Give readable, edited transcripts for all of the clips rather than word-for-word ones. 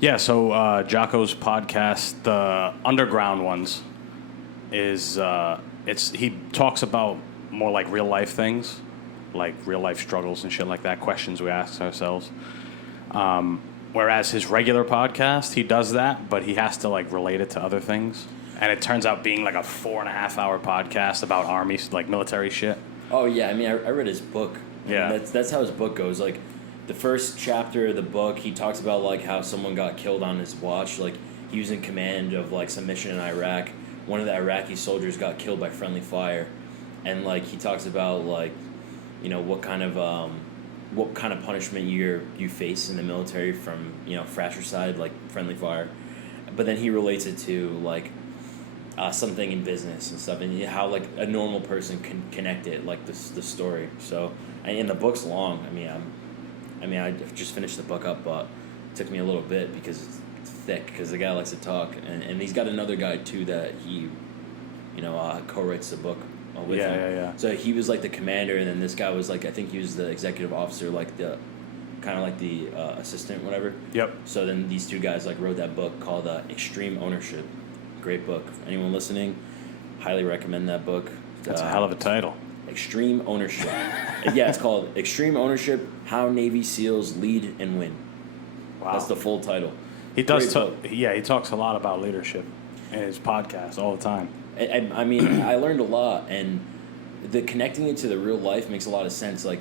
Yeah, so Jocko's podcast, the underground ones, is he talks about more like real life things, like real life struggles and shit like that, questions we ask ourselves. Whereas his regular podcast, he does that, but he has to like relate it to other things. And it turns out being like a 4.5 hour podcast about army, like military shit. Oh yeah, I mean, I read his book. Yeah, that's how his book goes. Like, the first chapter of the book, he talks about like how someone got killed on his watch. Like, he was in command of like some mission in Iraq. One of the Iraqi soldiers got killed by friendly fire, and like he talks about like, you know, what kind of punishment you face in the military from, you know, fratricide, like friendly fire, but then he relates it to like something in business and stuff, and how like a normal person can connect it, like the story. So, and the book's long. I just finished the book up, but it took me a little bit because it's thick, because the guy likes to talk, and he's got another guy too that he, you know, co-writes the book with him. Yeah. So he was like the commander, and then this guy was like, I think he was the executive officer, like the kind of like the assistant, whatever. Yep. So then these two guys like wrote that book called Extreme Ownership. Great book. For anyone listening, highly recommend that book. That's a hell of a title. Extreme Ownership. Yeah, it's called Extreme Ownership: How Navy SEALs Lead and Win. Wow. That's the full title. He does. He talks a lot about leadership in his podcast all the time. I mean, I learned a lot, and the connecting it to the real life makes a lot of sense. Like,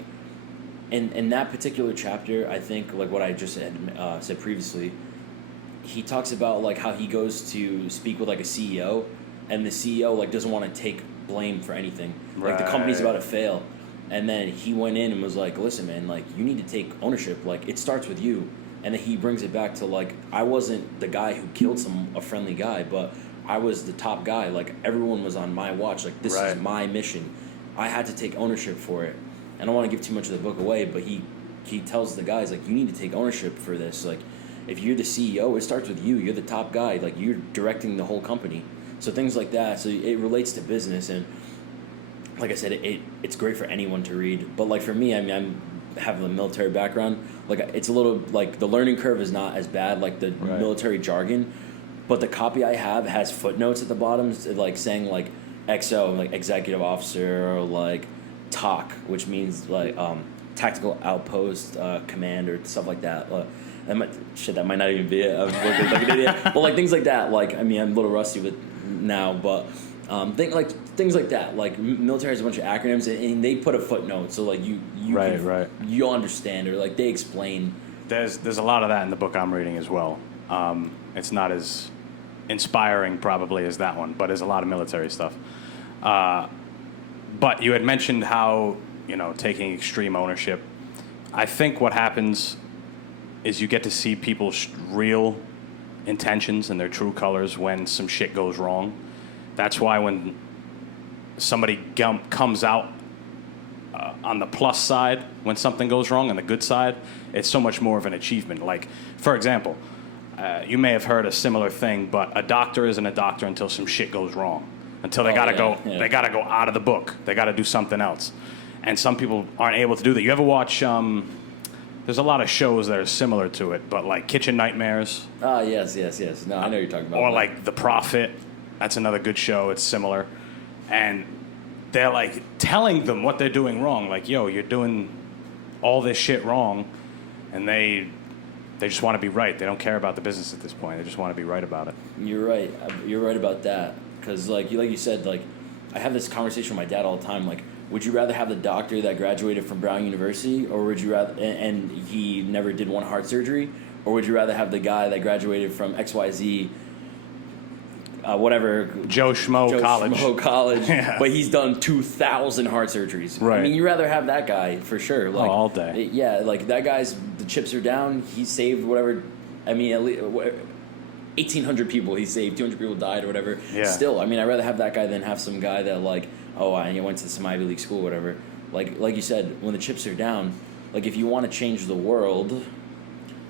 in that particular chapter, I think like what I just said previously, he talks about like how he goes to speak with like a CEO, and the CEO like doesn't want to take blame for anything. Like, the company's about to fail, and then he went in and was like, listen, man, like, you need to take ownership. Like, it starts with you. And then he brings it back to like, I wasn't the guy who killed a friendly guy, but I was the top guy. Like, everyone was on my watch. Like, this is my mission. I had to take ownership for it. I don't want to give too much of the book away, but he tells the guys, like, you need to take ownership for this. Like, if you're the CEO, it starts with you. You're the top guy. Like, you're directing the whole company. So things like that. So it relates to business, and like I said, it's great for anyone to read. But like for me, I mean, I have a military background. Like, it's a little like the learning curve is not as bad, like the military jargon. But the copy I have has footnotes at the bottom, like saying like XO, like executive officer, or like TOC, which means like tactical outpost command, or stuff like that. That might not even be it. I'm looking like an idiot. But like things like that. Like, I mean, I'm a little rusty with now, but things like that. Like, military has a bunch of acronyms, and they put a footnote, so like you'll understand, or like they explain. There's a lot of that in the book I'm reading as well. It's not as inspiring probably as that one, but there's a lot of military stuff. But you had mentioned how, you know, taking extreme ownership. I think what happens is you get to see people's real intentions and their true colors when some shit goes wrong. That's why when somebody comes out on the plus side when something goes wrong, on the good side, it's so much more of an achievement. Like, for example, you may have heard a similar thing, but a doctor isn't a doctor until some shit goes wrong. Until they gotta go out of the book. They gotta do something else. And some people aren't able to do that. You ever watch? There's a lot of shows that are similar to it, but like Kitchen Nightmares. Ah, yes. No, I know you're talking about. Or like The Prophet. That's another good show. It's similar. And they're like telling them what they're doing wrong. Like, yo, you're doing all this shit wrong. And they just want to be right. They don't care about the business at this point. They just want to be right about it. You're right. You're right about that. Because like you said, like, I have this conversation with my dad all the time. Like, would you rather have the doctor that graduated from Brown University, or would you rather, and he never did one heart surgery, or would you rather have the guy that graduated from XYZ, whatever, Joe Schmo College, yeah. But he's done 2,000 heart surgeries. Right. I mean, you'd rather have that guy for sure. Like, all day. Yeah, like that guy's, the chips are down. He saved whatever. I mean, at least 1,800 people he saved. 200 people died or whatever. Yeah. Still, I mean, I'd rather have that guy than have some guy that like, oh, I went to some Ivy League school or whatever. Like you said, when the chips are down, like if you want to change the world,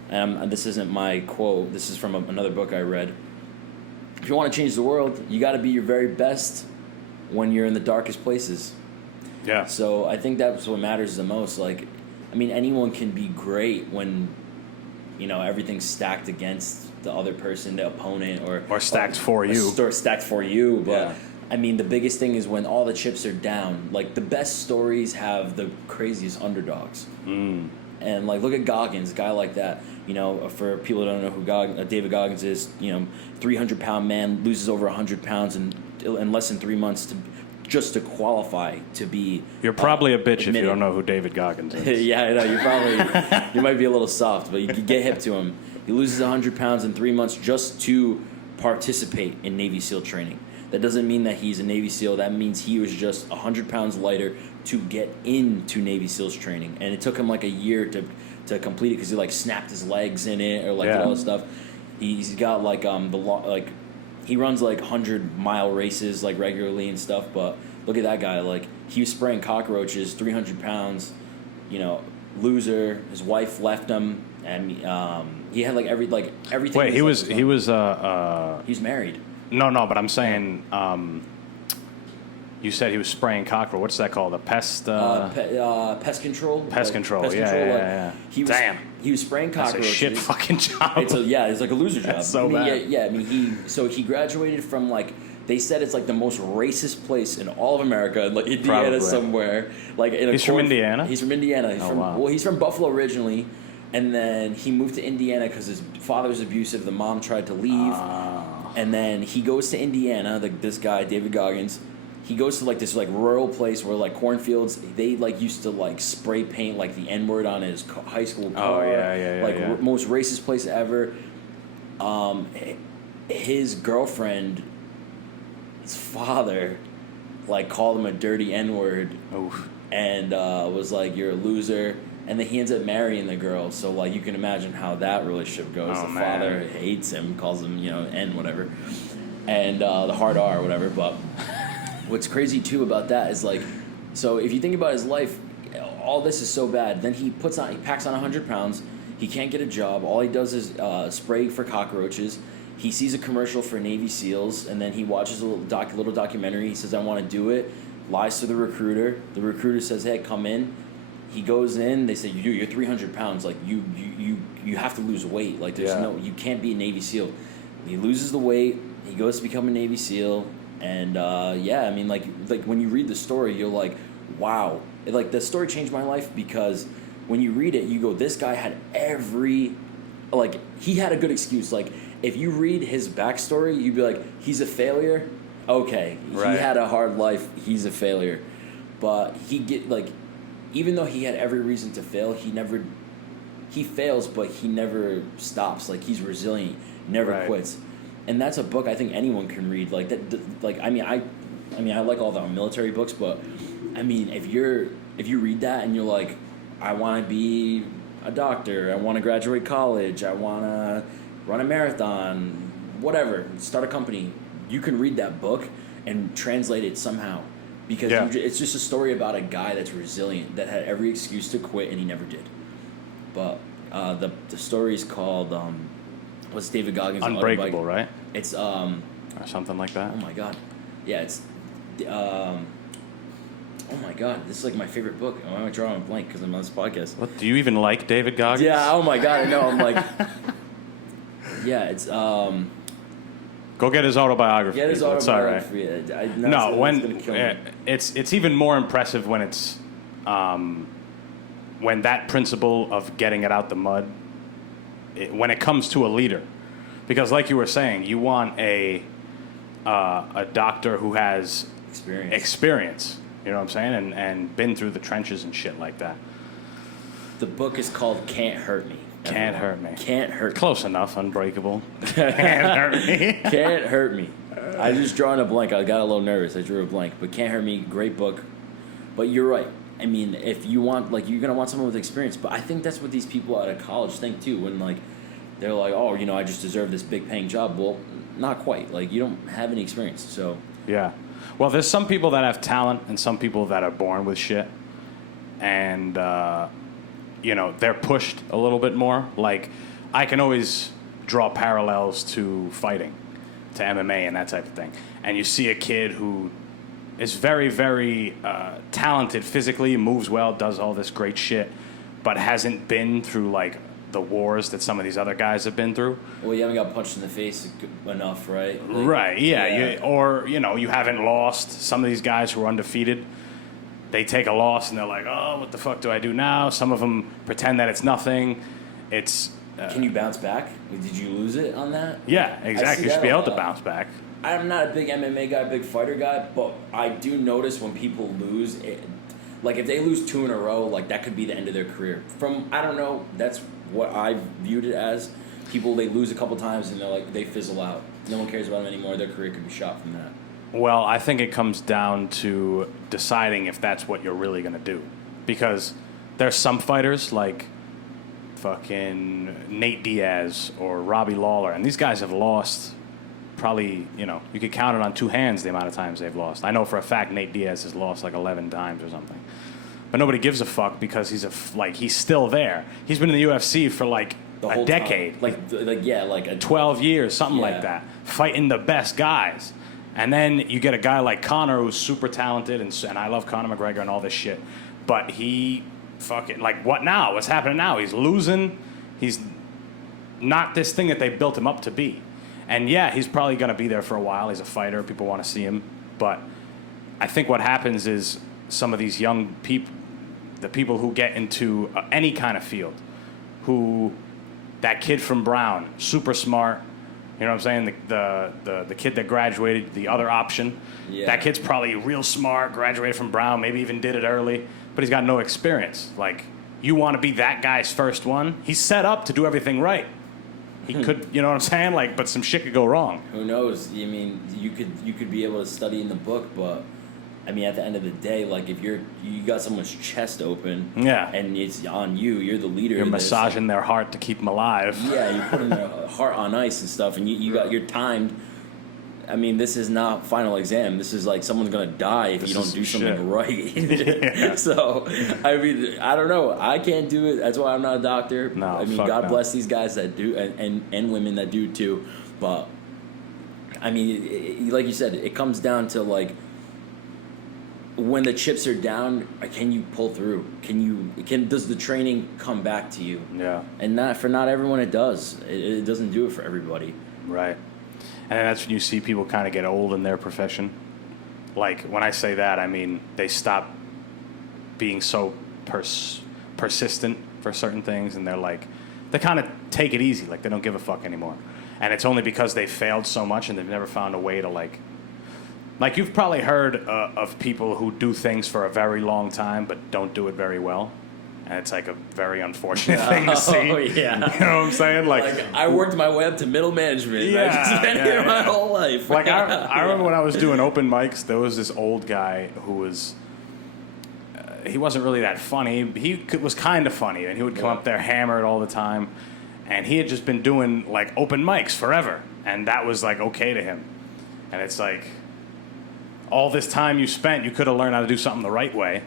and this isn't my quote. This is from another book I read. If you want to change the world, you got to be your very best when you're in the darkest places. Yeah. So I think that's what matters the most. Like, I mean, anyone can be great when, everything's stacked against the other person, the opponent, or stacked for you, or stacked for you. But Yeah. I mean, the biggest thing is when all the chips are down. Like the best stories have the craziest underdogs. And like, look at Goggins, a guy like that. For people that don't know who David Goggins is, 300-pound man loses over 100 pounds in less than 3 months just to qualify to be. You're probably a bitch admitted. if you don't know who David Goggins is. Yeah, I know. You might be a little soft, but you get hip to him. He loses 100 pounds in 3 months just to participate in Navy SEAL training. That doesn't mean that he's a Navy SEAL. That means he was just 100 pounds lighter to get into Navy SEALs training, and it took him like a year to complete it because he like snapped his legs in it or like did all this stuff. He's got like he runs like 100-mile races like regularly and stuff. But look at that guy, like he was spraying cockroaches, 300 pounds, loser. His wife left him, and he had like everything. Wait, he was married. No, but I'm saying, you said he was spraying cockroach. What's that called? A pest? Pest control. Pest control. Pest Yeah, control. yeah. Damn. He was spraying That's cockroaches. a shit fucking job. It's like a loser job. That's so bad. Yeah. I mean, he graduated from like. They said it's like the most racist place in all of America, like Indiana Probably. somewhere. Like He's from Indiana? He's from Indiana. Wow. He's from Buffalo originally, and then he moved to Indiana because his father was abusive. The mom tried to leave, and then he goes to Indiana. This guy, David Goggins, he goes to like this like rural place where like cornfields. They like used to like spray paint like the N-word on his high school car. Oh yeah. Most racist place ever. His girlfriend. His father, like, called him a dirty N-word. Oof. And was like, "You're a loser." And then he ends up marrying the girl. So, like, you can imagine how that relationship goes. Oh, the man. father hates him, calls him, N whatever. And the hard R or whatever. But what's crazy, too, about that is, like, so if you think about his life, all this is so bad. Then he packs on 100 pounds. He can't get a job. All he does is spray for cockroaches. He sees a commercial for Navy SEALs, and then he watches a little documentary. He says, "I want to do it." Lies to the recruiter. The recruiter says, "Hey, come in." He goes in. They say, "You're 300 pounds. Like you have to lose weight. Like you can't be a Navy SEAL." He loses the weight. He goes to become a Navy SEAL, and I mean, like when you read the story, you're like, "Wow!" Like the story changed my life because when you read it, you go, "This guy had he had a good excuse." Like. If you read his backstory, you'd be like, he's a failure? Okay. Right. He had a hard life, he's a failure. But even though he had every reason to fail, he fails, but he never stops. Like, he's resilient, never quits. And that's a book I think anyone can read. Like, I like all the military books, but, I mean, if you read that and you're like, I want to be a doctor, I want to graduate college, I want to run a marathon, whatever, start a company, you can read that book and translate it somehow. Because it's just a story about a guy that's resilient, that had every excuse to quit, and he never did. But the story is called, what's David Goggins' Unbreakable, right? It's, or something like that. Oh my God. Yeah, it's, oh my God, this is like my favorite book. Why am I drawing a blank? Because I'm on this podcast. What, do you even like David Goggins? Yeah, oh my God, I know, I'm like... Yeah, it's Go get his autobiography. Get his autobiography. It's all right. It's even more impressive when it's when that principle of getting it out the mud, when it comes to a leader, because like you were saying, you want a doctor who has experience. You know what I'm saying, and been through the trenches and shit like that. The book is called "Can't Hurt Me." Can't hurt me. Can't hurt me. Close enough. Unbreakable. Can't hurt me. Can't hurt me. I just drawn a blank. I got a little nervous. I drew a blank. But Can't Hurt Me, great book. But you're right. I mean, if you want, like, you're gonna want someone with experience. But I think that's what these people out of college think too. When like, they're like, oh, I just deserve this big paying job. Well, not quite. Like, you don't have any experience. So. Yeah. Well, there's some people that have talent and some people that are born with shit, and. They're pushed a little bit more. Like, I can always draw parallels to fighting, to MMA and that type of thing. And you see a kid who is very, very talented physically, moves well, does all this great shit, but hasn't been through, like, the wars that some of these other guys have been through. Well, you haven't got punched in the face enough, right? Like, Right, yeah. You haven't lost. Some of these guys who are undefeated, they take a loss and they're like, oh, what the fuck do I do now? Some of them pretend that it's nothing. It's... Can you bounce back? Did you lose it on that? Yeah, exactly. You should be able to bounce back. I'm not a big MMA guy, big fighter guy, but I do notice when people lose, like if they lose 2 in a row, like that could be the end of their career. I don't know, that's what I viewed it as. People, they lose a couple times and they're like, they fizzle out. No one cares about them anymore. Their career could be shot from that. Well, I think it comes down to deciding if that's what you're really going to do. Because there's some fighters like fucking Nate Diaz or Robbie Lawler, and these guys have lost probably, you could count it on 2 hands the amount of times they've lost. I know for a fact Nate Diaz has lost like 11 times or something. But nobody gives a fuck because he's still there. He's been in the UFC for like a decade. Like 12 years, something like that, fighting the best guys. And then you get a guy like Conor who's super talented, and I love Conor McGregor and all this shit. But he fucking, like, what now? What's happening now? He's losing. He's not this thing that they built him up to be. And yeah, he's probably going to be there for a while. He's a fighter. People want to see him. But I think what happens is some of these young people, the people who get into any kind of field, that kid from Brown, super smart, you know what I'm saying? The kid that graduated, the other option, that kid's probably real smart, graduated from Brown, maybe even did it early, but he's got no experience. Like, you want to be that guy's first one? He's set up to do everything right. He could, you know what I'm saying? Like, but some shit could go wrong. Who knows? I mean, you could be able to study in the book, but I mean, at the end of the day, like if you got someone's chest open, and it's on you, you're the leader. You're massaging their heart to keep them alive. Yeah, you're putting their heart on ice and stuff, and you're timed. I mean, this is not final exam. This is like someone's gonna die if you don't do something right. So, I mean, I don't know. I can't do it. That's why I'm not a doctor. No, I mean, God bless these guys that do, and women that do too. But I mean, like you said, it comes down to like when the chips are down, can you pull through? Does the training come back to you? Yeah. And not everyone it does. It doesn't do it for everybody. Right. And that's when you see people kind of get old in their profession. Like, when I say that, I mean they stop being so persistent for certain things, and they kind of take it easy, like they don't give a fuck anymore. And it's only because they failed so much and they've never found a way to, like you've probably heard of people who do things for a very long time but don't do it very well. And it's like a very unfortunate thing to see. Oh, yeah. You know what I'm saying? Like I worked my way up to middle management. Yeah, I've just been here my whole life. Like I remember when I was doing open mics, there was this old guy who was, he wasn't really that funny. He was kind of funny, and he would come up there hammered all the time. And he had just been doing like open mics forever, and that was like okay to him. And it's like, all this time you spent, you could have learned how to do something the right way.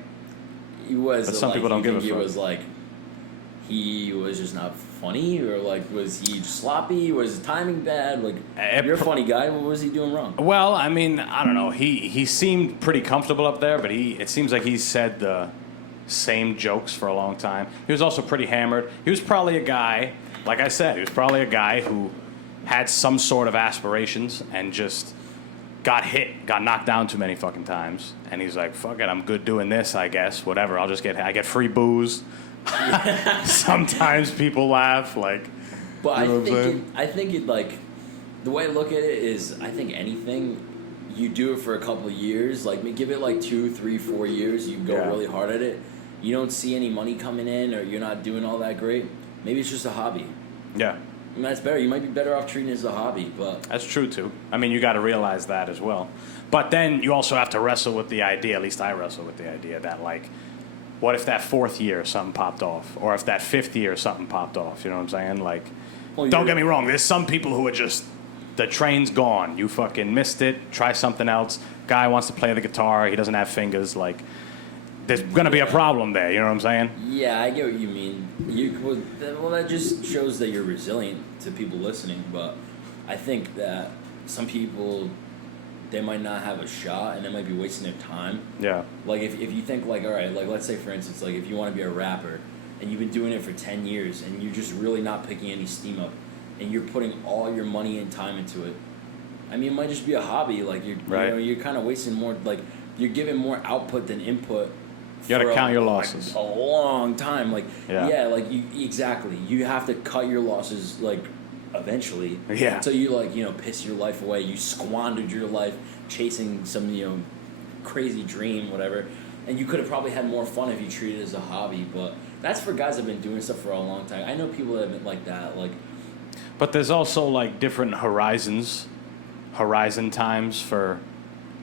He was, but some people don't give a fuck. He was like, he was just not funny, or like, was he sloppy? Was his timing bad? Like, you're a funny guy. What was he doing wrong? Well, I mean, I don't know. He seemed pretty comfortable up there, but it seems like he said the same jokes for a long time. He was also pretty hammered. He was probably a guy, like I said, he was probably a guy who had some sort of aspirations and just got knocked down too many fucking times, and he's like, fuck it, I'm good doing this, I guess, whatever, I get free booze. Sometimes people laugh, like, but I think it like, the way I look at it is, I think anything, you do it for a couple of years, like give it like 2, 3, 4 years, you go really hard at it, you don't see any money coming in, or you're not doing all that great, maybe it's just a hobby. Yeah. I mean, that's better. You might be better off treating it as a hobby, but... That's true, too. I mean, you got to realize that as well. But then you also have to wrestle with the idea, at least I wrestle with the idea, that, like, what if that 4th year something popped off? Or if that 5th year something popped off? You know what I'm saying? Like, don't get me wrong. There's some people who are just, the train's gone. You fucking missed it. Try something else. Guy wants to play the guitar. He doesn't have fingers. Like, there's going to be a problem there. You know what I'm saying? Yeah, I get what you mean. Well, that just shows that you're resilient to people listening. But I think that some people, they might not have a shot, and they might be wasting their time. Yeah. Like, if you think, like, all right, like, let's say, for instance, like, if you want to be a rapper, and you've been doing it for 10 years, and you're just really not picking any steam up, and you're putting all your money and time into it. I mean, it might just be a hobby. Like you're kind of wasting more. Like you're giving more output than input. You gotta count your losses. Like, a long time. Like yeah, you have to cut your losses like eventually. Yeah. So you piss your life away. You squandered your life chasing some crazy dream, whatever. And you could have probably had more fun if you treated it as a hobby. But that's for guys that have been doing stuff for a long time. I know people that have been like that. Like, but there's also like different horizon times for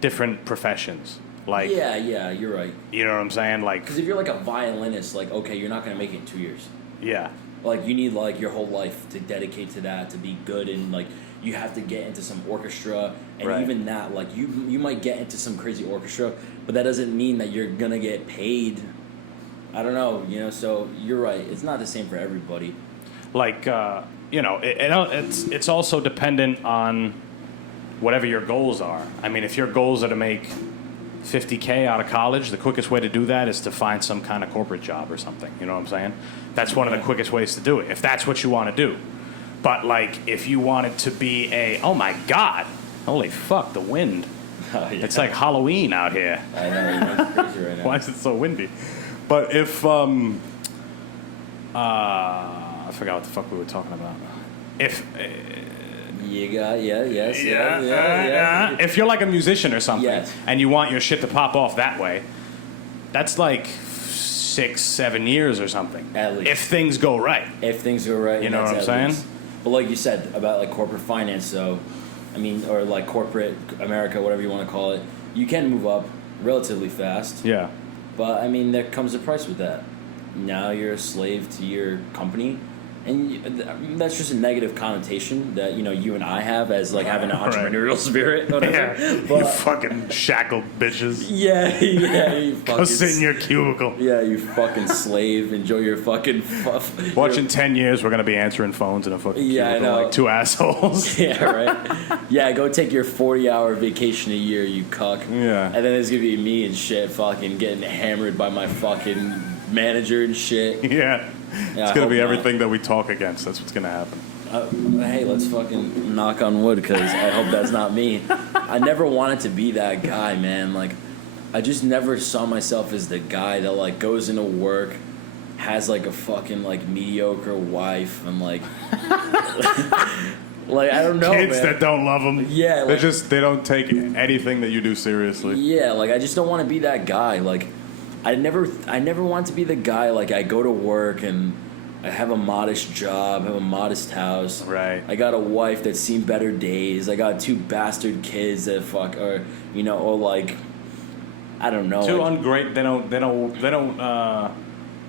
different professions. Like yeah, you're right. You know what I'm saying? Like, because if you're like a violinist, like okay, you're not gonna make it in 2 years. Yeah. Like you need like your whole life to dedicate to that to be good, and like you have to get into some orchestra, and right. even that, like you might get into some crazy orchestra, but that doesn't mean that you're gonna get paid. I don't know, So you're right. It's not the same for everybody. Like it's also dependent on whatever your goals are. I mean, if your goals are to make $50K out of college, the quickest way to do that is to find some kind of corporate job or something. You know what I'm saying? That's one of the quickest ways to do it, if that's what you want to do. But, like, if you wanted to be oh, my God, holy fuck, the wind. Oh, yeah. It's like Halloween out here. I know, it's crazy right now. Why is it so windy? But if, I forgot what the fuck we were talking about. If... Yeah. If you're like a musician or something, yes. and you want your shit to pop off that way, that's like 6-7 years or something. At least. If things go right. You know what I'm saying? Least. But like you said about like corporate finance, though, I mean, or like corporate America, whatever you want to call it, you can move up relatively fast. Yeah. But I mean, there comes a price with that. Now you're a slave to your company. And that's just a negative connotation that you and I have as like having an entrepreneurial spirit. Whatever. Yeah, but, you fucking shackled bitches. Yeah. You fucking, go sit in your cubicle. Yeah, you fucking slave. Enjoy your fucking. Watch in 10 years, we're gonna be answering phones in a fucking cubicle, I know. Like two assholes. Yeah, right. Yeah, go take your 40-hour vacation a year, you cuck. Yeah. And then it's gonna be me and shit, fucking getting hammered by my fucking manager and shit. Yeah. It's going to be everything that we talk against. That's what's going to happen. Hey, let's fucking knock on wood, because I hope that's not me. I never wanted to be that guy, man. Like, I just never saw myself as the guy that, like, goes into work, has, like, a fucking, like, mediocre wife, and, like... like, I don't know, kids man. that don't love them. Yeah. Like, they don't take anything that you do seriously. Yeah, like, I just don't want to be that guy. Like... I never want to be the guy, like, I go to work and I have a modest job, have a modest house. Right. I got a wife that's seen better days. I got 2 bastard kids that or like, I don't know. Too like, ungreat. They don't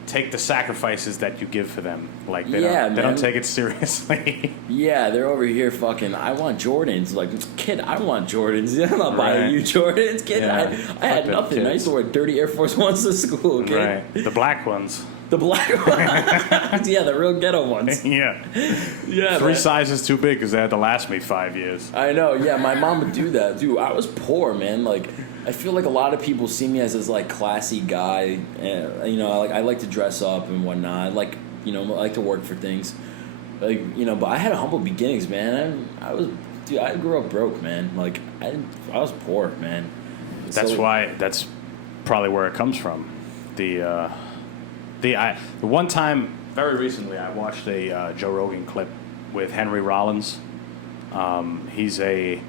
take the sacrifices that you give for them. Like, they don't take it seriously. Yeah, they're over here fucking, I want Jordans. Like, kid, I want Jordans. I'm not buying you Jordans, kid. Yeah. I had nothing. Kids. I used to wear dirty Air Force Ones to school, kid. Right. The black ones. The black ones. Yeah, the real ghetto ones. Yeah. Yeah. 3 sizes too big because they had to last me 5 years. I know. Yeah, my mom would do that. Dude, I was poor, man. Like, I feel like a lot of people see me as this, like, classy guy. And, I like to dress up and whatnot. I like to work for things. Like, but I had humble beginnings, man. I grew up broke, man. Like, I was poor, man. That's probably where it comes from. The one time, very recently, I watched a Joe Rogan clip with Henry Rollins. He's a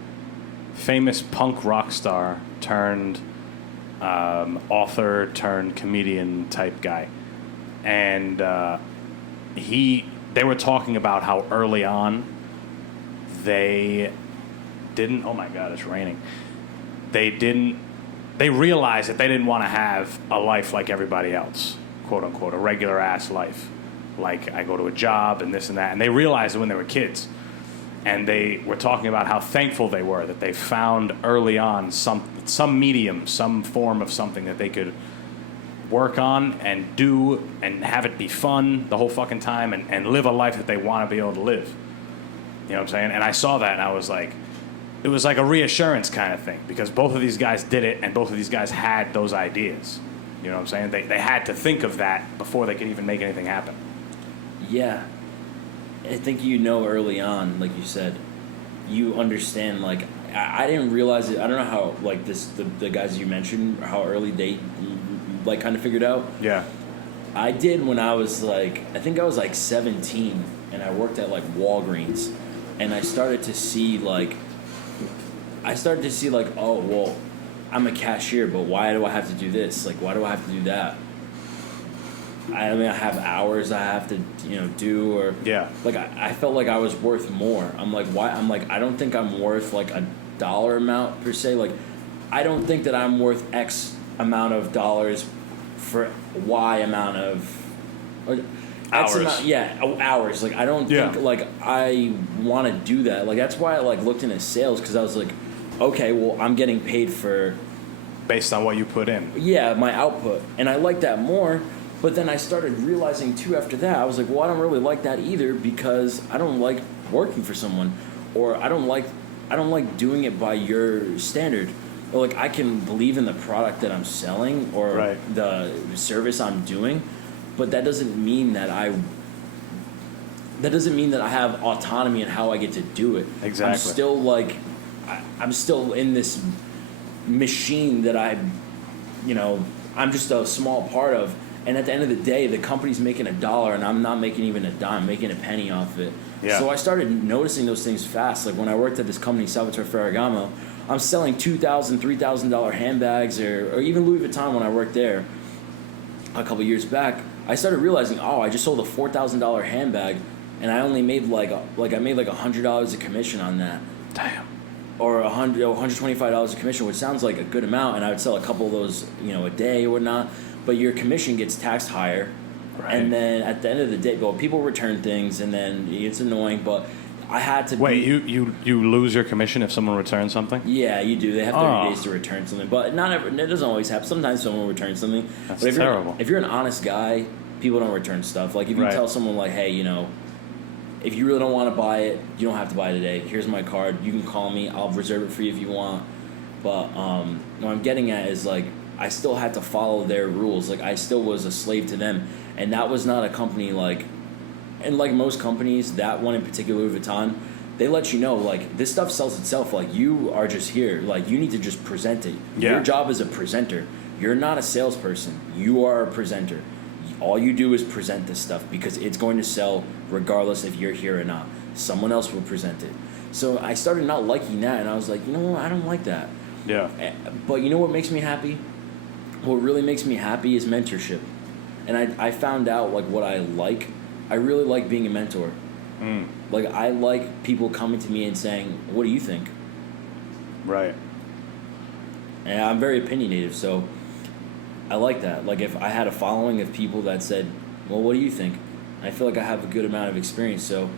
famous punk rock star turned author turned comedian type guy, and they were talking about how early on they didn't. Oh my God, it's raining. They realized that they didn't want to have a life like everybody else, quote unquote, a regular ass life. Like, I go to a job and this and that, and they realized it when they were kids. And they were talking about how thankful they were that they found early on some medium, some form of something that they could work on and do and have it be fun the whole fucking time and live a life that they want to be able to live. You know what I'm saying? And I saw that and I was like, it was like a reassurance kind of thing, because both of these guys did it and both of these guys had those ideas. You know what I'm saying? They had to think of that before they could even make anything happen. Yeah. I think early on, like you said, you understand, like, I didn't realize it. I don't know how, like, the guys you mentioned, how early they, like, kind of figured out. Yeah. I did when I was, like, I think I was, like, 17, and I worked at, like, Walgreens, and I started to see, like, oh, well, I'm a cashier, but why do I have to do this? Like, why do I have to do that? I mean, I have hours I have to, do, or... Yeah. Like, I felt like I was worth more. I'm like, why? I'm like, I don't think I'm worth, like, a dollar amount, per se. Like, I don't think that I'm worth X amount of dollars for Y amount of... Or X hours. Hours. Like, I don't think, like, I want to do that. Like, that's why I, like, looked into sales, because I was like, okay, well, I'm getting paid for... Based on what you put in. Yeah, my output. And I like that more... But then I started realizing, too, after that, I was like, well, I don't really like that either, because I don't like working for someone, or I don't like doing it by your standard. Or, like, I can believe in the product that I'm selling or the service I'm doing, but that doesn't mean that I have autonomy in how I get to do it. Exactly. I'm still, like, I'm still in this machine that I'm just a small part of. And at the end of the day, the company's making $1, and I'm not making even a dime, I'm making a penny off of it. Yeah. So I started noticing those things fast. Like when I worked at this company, Salvatore Ferragamo, I'm selling $2,000, $3,000 handbags, or even Louis Vuitton when I worked there a couple years back. I started realizing, I just sold a $4,000 handbag, and I only made like $100 of commission on that. Damn. Or $125 of commission, which sounds like a good amount, and I would sell a couple of those, a day or whatnot. But your commission gets taxed higher, and then at the end of the day, people return things, and then it's annoying. But I had to. Wait, you lose your commission if someone returns something? Yeah, you do. They have 30 days to return something, but not ever. It doesn't always happen. Sometimes someone returns something. That's but terrible. If you're an honest guy, people don't return stuff. Like if you tell someone like, hey, if you really don't want to buy it, you don't have to buy it today. Here's my card. You can call me. I'll reserve it for you if you want. But what I'm getting at is like. I still had to follow their rules. Like, I still was a slave to them. And that was not a company like... And like most companies, that one in particular, Louis Vuitton, they let you know, like, this stuff sells itself. Like, you are just here. Like, you need to just present it. Yeah. Your job is a presenter. You're not a salesperson. You are a presenter. All you do is present this stuff because it's going to sell regardless if you're here or not. Someone else will present it. So I started not liking that, and I was like, you know what? I don't like that. Yeah. But you know what makes me happy? What really makes me happy is mentorship. And I found out, like, what I like. I really like being a mentor. Like, I like people coming to me and saying, what do you think? Right. And I'm very opinionated, so I like that. Like, if I had a following of people that said, well, what do you think? I feel like I have a good amount of experience. So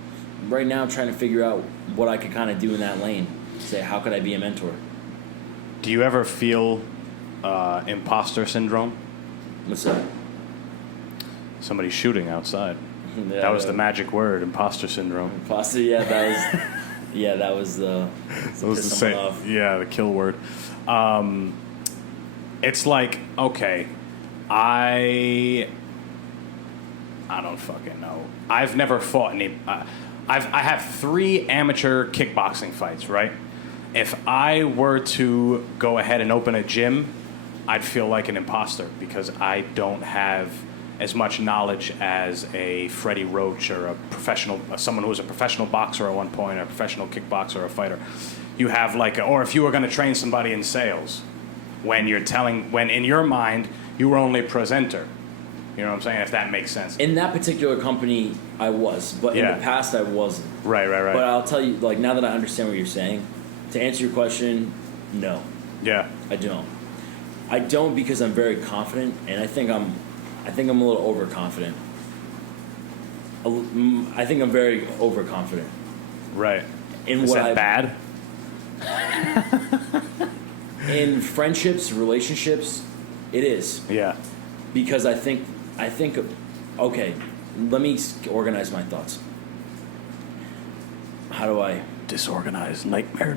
right now I'm trying to figure out what I could kind of do in that lane. Say, how could I be a mentor? Do you ever feel imposter syndrome? What's that? Somebody's shooting outside. Yeah, that was the magic word, imposter syndrome. Imposter, yeah, that was the same. Yeah, the kill word. It's like, okay, I don't fucking know. I've never fought any. I have 3 amateur kickboxing fights, right? If I were to go ahead and open a gym, I'd feel like an imposter because I don't have as much knowledge as a Freddie Roach or someone who was a professional boxer at one point, or a professional kickboxer or a fighter. You have or if you were going to train somebody in sales, when in your mind you were only a presenter. You know what I'm saying? If that makes sense. In that particular company, I was, but in the past, I wasn't. Right. But I'll tell you, like, now that I understand what you're saying, to answer your question, no. Yeah. I don't. I don't because I'm very confident, and I think I'm a little overconfident. I think I'm very overconfident. Right. Is that bad? In friendships, relationships, it is. Yeah. Because I think, okay, let me organize my thoughts. How do I disorganized nightmare.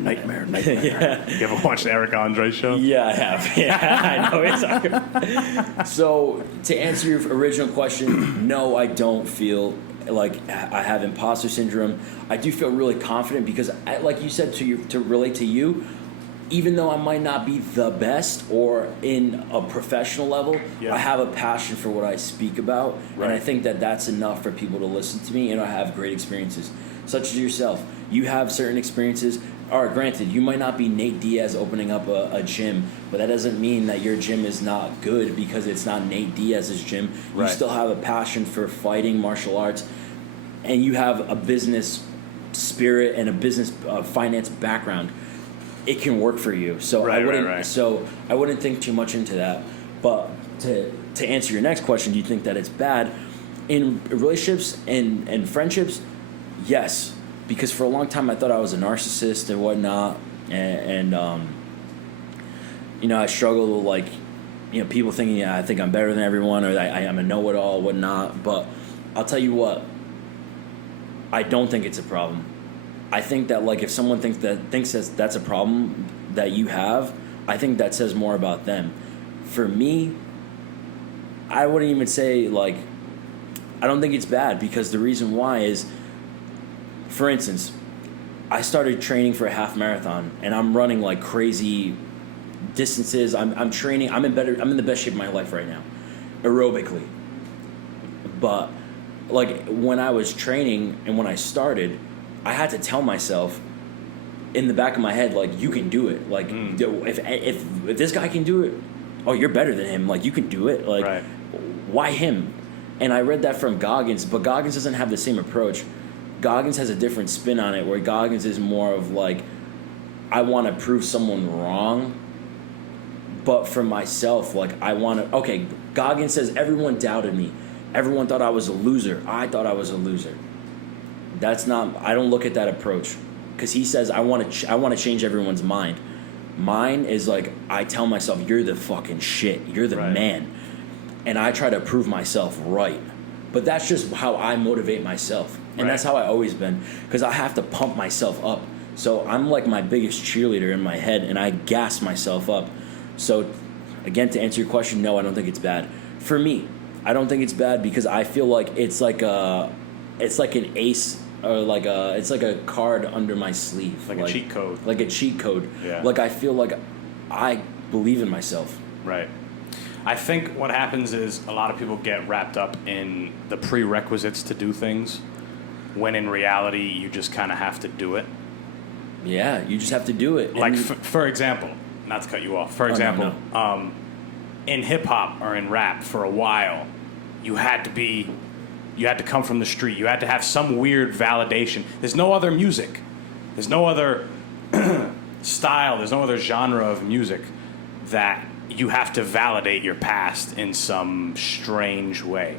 Yeah. You ever watched the Eric Andre show? Yeah, I have. Yeah, I know what you're talking about. So, to answer your original question, no, I don't feel like I have imposter syndrome. I do feel really confident because, like you said, to relate to you, even though I might not be the best or in a professional level, Yeah. I have a passion for what I speak about. Right. And I think that that's enough for people to listen to me, and I have great experiences. Such as yourself. You have certain experiences. All right, granted, you might not be Nate Diaz opening up a gym, but that doesn't mean that your gym is not good because it's not Nate Diaz's gym. You Right. still have a passion for fighting martial arts, and you have a business spirit and a business finance background. It can work for you. So Right, I wouldn't. right. So I wouldn't think too much into that. But to answer your next question, do you think that it's bad in relationships and friendships? Yes, because for a long time I thought I was a narcissist and whatnot, and I struggled with, like, people thinking, yeah, I think I'm better than everyone, or I am a know-it-all, whatnot. But I'll tell you what, I don't think it's a problem. I think that, like, if someone thinks that's a problem that you have, I think that says more about them. For me, I wouldn't even say, like, I don't think it's bad, because the reason why is, for instance, I started training for a half marathon, and I'm running like crazy distances. I'm training. I'm in the best shape of my life right now, aerobically. But like when I was training and when I started, I had to tell myself in the back of my head, like, you can do it. Like, if this guy can do it, oh, you're better than him. Like, you can do it. Like, Right. Why him? And I read that from Goggins, but Goggins doesn't have the same approach. Goggins has a different spin on it, where Goggins is more of like, I want to prove someone wrong, but for myself, like, I want to. Okay, Goggins says everyone doubted me, everyone thought I was a loser. I thought I was a loser. That's not. I don't look at that approach, because he says I want to change everyone's mind. Mine is like, I tell myself, you're the fucking shit. You're the Right. man, and I try to prove myself right. But that's just how I motivate myself. And Right. that's how I always been, because I have to pump myself up. So I'm like my biggest cheerleader in my head, and I gas myself up. So again, to answer your question, no, I don't think it's bad. For me, I don't think it's bad, because I feel like it's like an ace, or it's like a card under my sleeve. Like a cheat code. Like a cheat code. Yeah. Like, I feel like I believe in myself. Right. I think what happens is a lot of people get wrapped up in the prerequisites to do things, when in reality you just kind of have to do it. Yeah, you just have to do it. Like, And- for example, not to cut you off, for example, in hip-hop or in rap for a while, you had to come from the street. You had to have some weird validation. There's no other music. There's no other style. There's no other genre of music that you have to validate your past in some strange way.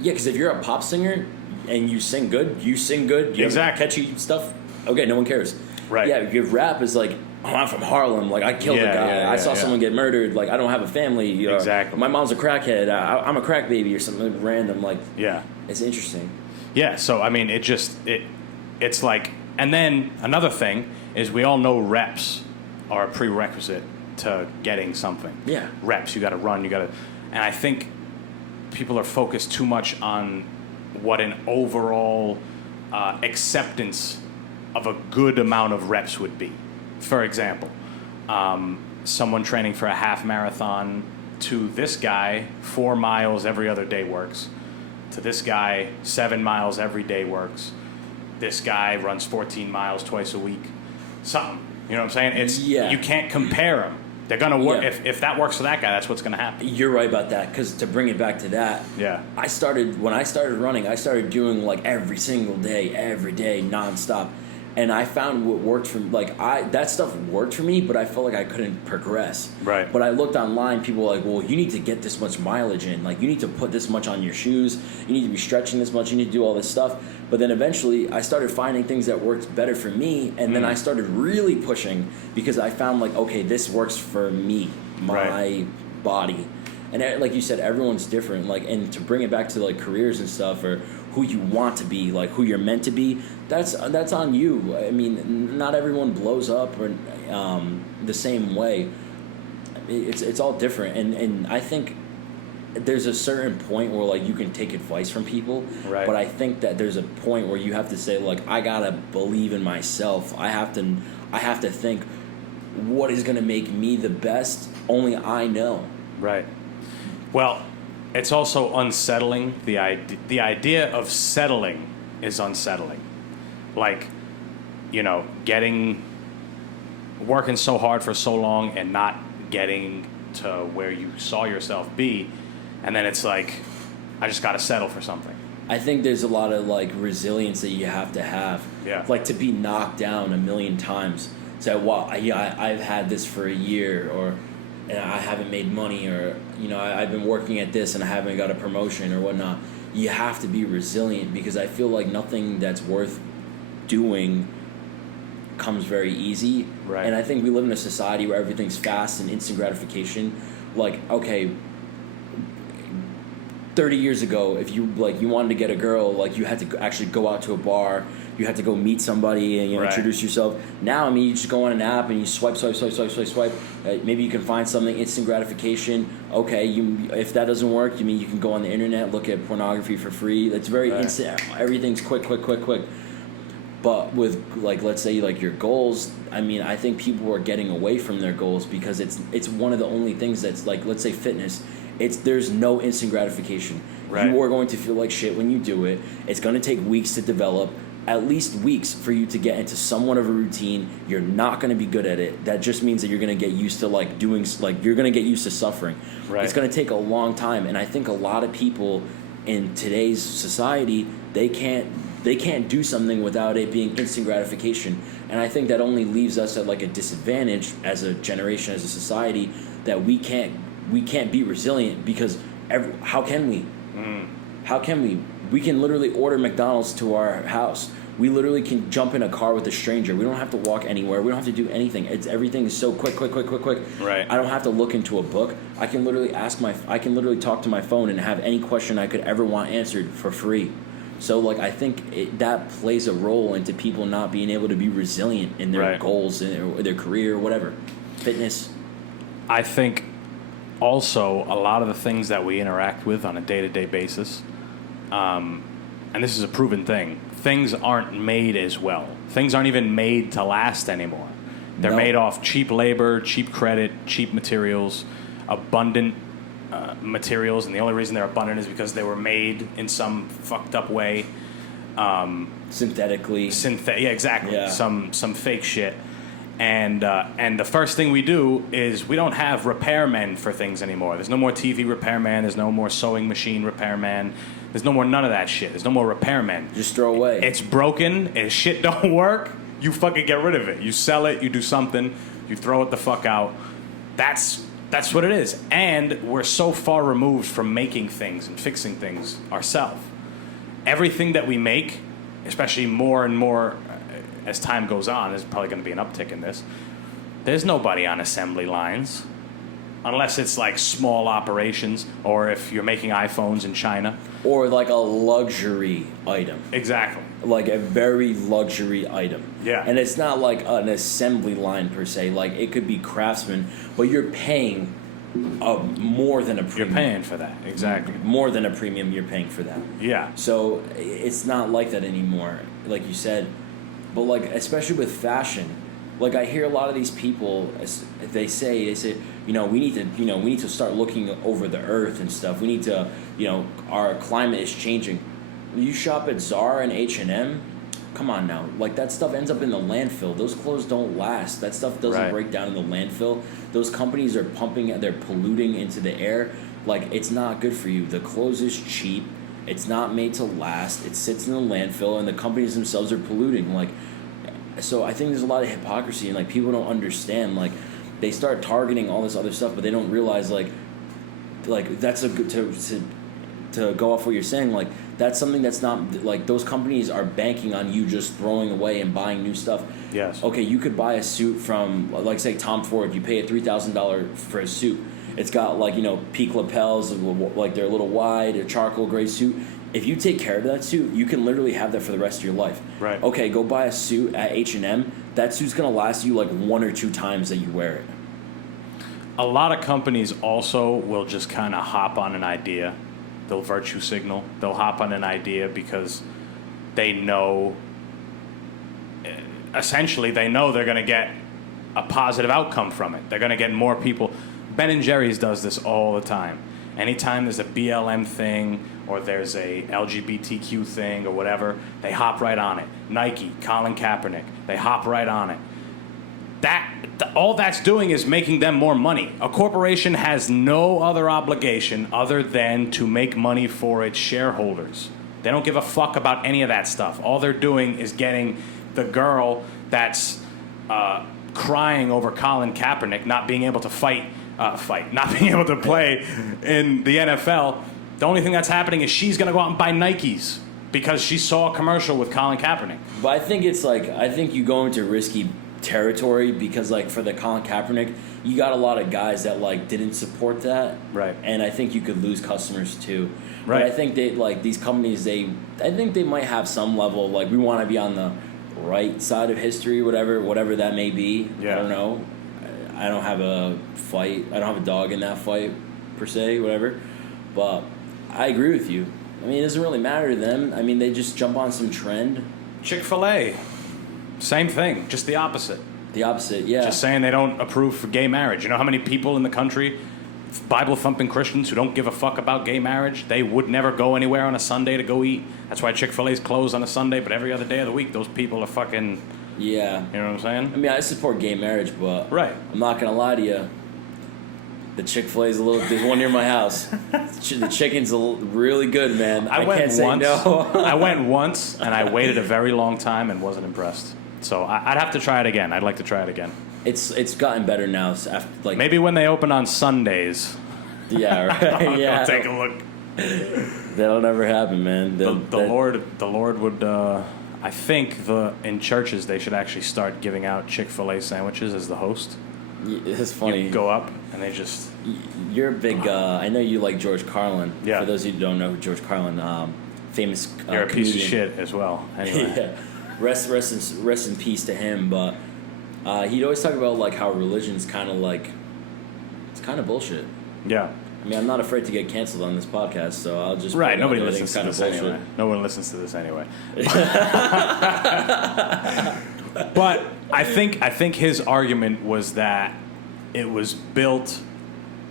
Yeah, because if you're a pop singer and you sing good, you have Exactly. catchy stuff, okay, no one cares. Right. Yeah, if your rap is like, oh, I'm from Harlem, like, I killed a Yeah, guy, yeah, I saw yeah. someone get murdered, like, I don't have a family. Exactly. My mom's a crackhead, I'm a crack baby, or something random, like, Yeah. it's interesting. Yeah, so I mean, it's like, and then another thing is, we all know reps are a prerequisite to getting something. Yeah. Reps, you got to run, and I think people are focused too much on what an overall acceptance of a good amount of reps would be. For example, someone training for a half marathon, to this guy, 4 miles every other day works. To this guy, 7 miles every day works. This guy runs 14 miles twice a week. Something. You know what I'm saying? You can't compare them. They're gonna work. Yeah. If that works for that guy, that's what's gonna happen. You're right about that, because to bring it back to that, Yeah. when I started running, I started doing like every single day, nonstop. And I found what worked for me. Like, that stuff worked for me, but I felt like I couldn't progress. Right. But I looked online, people were like, well, you need to get this much mileage in. Like, you need to put this much on your shoes. You need to be stretching this much. You need to do all this stuff. But then eventually I started finding things that worked better for me. And then I started really pushing, because I found like, okay, this works for me, my body. And like you said, everyone's different. Like, and to bring it back to like careers and stuff, or who you want to be, like who you're meant to be, that's on you. I mean, not everyone blows up or the same way. It's all different, and I think there's a certain point where like you can take advice from people, right. But I think that there's a point where you have to say like, I gotta believe in myself. I have to think, what is gonna make me the best? Only I know. Right. Well, it's also unsettling. The idea of settling is unsettling. Like, you know, working so hard for so long and not getting to where you saw yourself be, and then it's like, I just got to settle for something. I think there's a lot of like resilience that you have to have. Yeah. Like to be knocked down 1,000,000 times. So, well, I've had this for a year, and I haven't made money, or you know, I've been working at this and I haven't got a promotion or whatnot. You have to be resilient, because I feel like nothing that's worth doing comes very easy. Right. And I think we live in a society where everything's fast and instant gratification. Like, okay, 30 years ago, if you wanted to get a girl, like you had to actually go out to a bar, you had to go meet somebody and right. introduce yourself. Now, I mean, you just go on an app and you swipe. Maybe you can find something, instant gratification. Okay, if that doesn't work, you can go on the internet, look at pornography for free. It's very right. instant. Everything's quick. But with, like, let's say, like, your goals, I mean, I think people are getting away from their goals because it's one of the only things that's, like, let's say fitness. There's no instant gratification. Right. You are going to feel like shit when you do it. It's going to take weeks to develop, at least weeks for you to get into somewhat of a routine. You're not going to be good at it. That just means that you're going to get used to, like, doing, like, you're going to get used to suffering. Right. It's going to take a long time. And I think a lot of people in today's society, they can't do something without it being instant gratification. And I think that only leaves us at like a disadvantage as a generation, as a society, that we can't be resilient, because how can we? How can we? We can literally order McDonald's to our house. We literally can jump in a car with a stranger. We don't have to walk anywhere. We don't have to do anything. Everything is so quick. Right. I don't have to look into a book. I can literally talk to my phone and have any question I could ever want answered for free. So, like, I think that plays a role into people not being able to be resilient in their right. goals, in their career, whatever, fitness. I think also a lot of the things that we interact with on a day-to-day basis, and this is a proven thing, things aren't made as well. Things aren't even made to last anymore. They're made off cheap labor, cheap credit, cheap materials, abundant materials, and the only reason they're abundant is because they were made in some fucked up way, synthetically. Yeah, exactly. Yeah. Some fake shit, and the first thing we do is we don't have repairmen for things anymore. There's no more TV repairman. There's no more sewing machine repairman. There's no more none of that shit. There's no more repairmen. Just throw away. It's broken and shit don't work. You fucking get rid of it. You sell it. You do something. You throw it the fuck out. That's what it is. And we're so far removed from making things and fixing things ourselves. Everything that we make, especially more and more as time goes on, there's probably going to be an uptick in this. There's nobody on assembly lines. Unless it's like small operations, or if you're making iPhones in China. Or like a luxury item. Exactly. Like a very luxury item. Yeah. And it's not like an assembly line per se. Like, it could be craftsman, but you're paying more than a premium. You're paying for that, exactly. More than a premium, you're paying for that. Yeah. So it's not like that anymore, like you said. But like, especially with fashion, like I hear a lot of these people, they say, we need to start looking over the earth and stuff. We need to, our climate is changing. You shop at Zara and H&M, come on now. Like, that stuff ends up in the landfill. Those clothes don't last. That stuff doesn't right. break down in the landfill. Those companies are they're polluting into the air. Like, it's not good for you. The clothes is cheap. It's not made to last. It sits in the landfill, and the companies themselves are polluting. Like, so I think there's a lot of hypocrisy, and like, people don't understand. Like, they start targeting all this other stuff, but they don't realize like that's a good to go off what you're saying. Like, that's something that's not, like, those companies are banking on you just throwing away and buying new stuff. Yes. Okay, you could buy a suit from, like, say, Tom Ford. You pay $3,000 for a suit, It's got like, you know, peak lapels, like they're a little wide, a charcoal gray suit. If you take care of that suit, you can literally have that for the rest of your life. Right. Okay, go buy a suit at H&M. That suit's gonna last you like 1 or 2 times that you wear it. A lot of companies also will just kind of hop on an idea. They'll virtue signal. They'll hop on an idea because they know, essentially, they know they're going to get a positive outcome from it. They're going to get more people. Ben & Jerry's does this all the time. Anytime there's a BLM thing or there's a LGBTQ thing or whatever, they hop right on it. Nike, Colin Kaepernick, they hop right on it. All that's doing is making them more money. A corporation has no other obligation other than to make money for its shareholders. They don't give a fuck about any of that stuff. All they're doing is getting the girl that's crying over Colin Kaepernick not being able to not being able to play in the NFL. The only thing that's happening is she's going to go out and buy Nikes because she saw a commercial with Colin Kaepernick. But I think you go into risky territory because like for the Colin Kaepernick, you got a lot of guys that like didn't support that, right? And I think you could lose customers too, right? But I think they like these companies. I think they might have some level of, like, we want to be on the right side of history, whatever that may be. Yeah. I don't know. I don't have a fight. I don't have a dog in that fight per se, whatever. But I agree with you. I mean, it doesn't really matter to them. I mean, they just jump on some trend. Chick-fil-A. Same thing, just the opposite. The opposite, yeah. Just saying they don't approve for gay marriage. You know how many people in the country, Bible-thumping Christians who don't give a fuck about gay marriage, they would never go anywhere on a Sunday to go eat. That's why Chick-fil-A's closed on a Sunday, but every other day of the week, those people are fucking... Yeah. You know what I'm saying? I mean, I support gay marriage, but... Right. I'm not going to lie to you. The Chick-fil-A's there's one near my house. The chicken's really good, man. I can't say no. I went once, and I waited a very long time and wasn't impressed. So I'd have to try it again. I'd like to try it again. It's gotten better now. After, like, maybe when they open on Sundays. Yeah, right. I'll take a look. That'll never happen, man. The Lord would. I think in churches they should actually start giving out Chick-fil-A sandwiches as the host. It's funny. You go up and they just. You're a big. I know you like George Carlin. Yeah. For those of you who don't know, George Carlin, famous. You're a comedian. piece of shit as well. Anyway. Yeah. Rest in peace to him, but he'd always talk about like how religion's kind of like it's kind of bullshit. Yeah. I mean, I'm not afraid to get canceled on this podcast, so I'll just right. Nobody listens to this anyway. No one listens to this anyway. But I think his argument was that it was built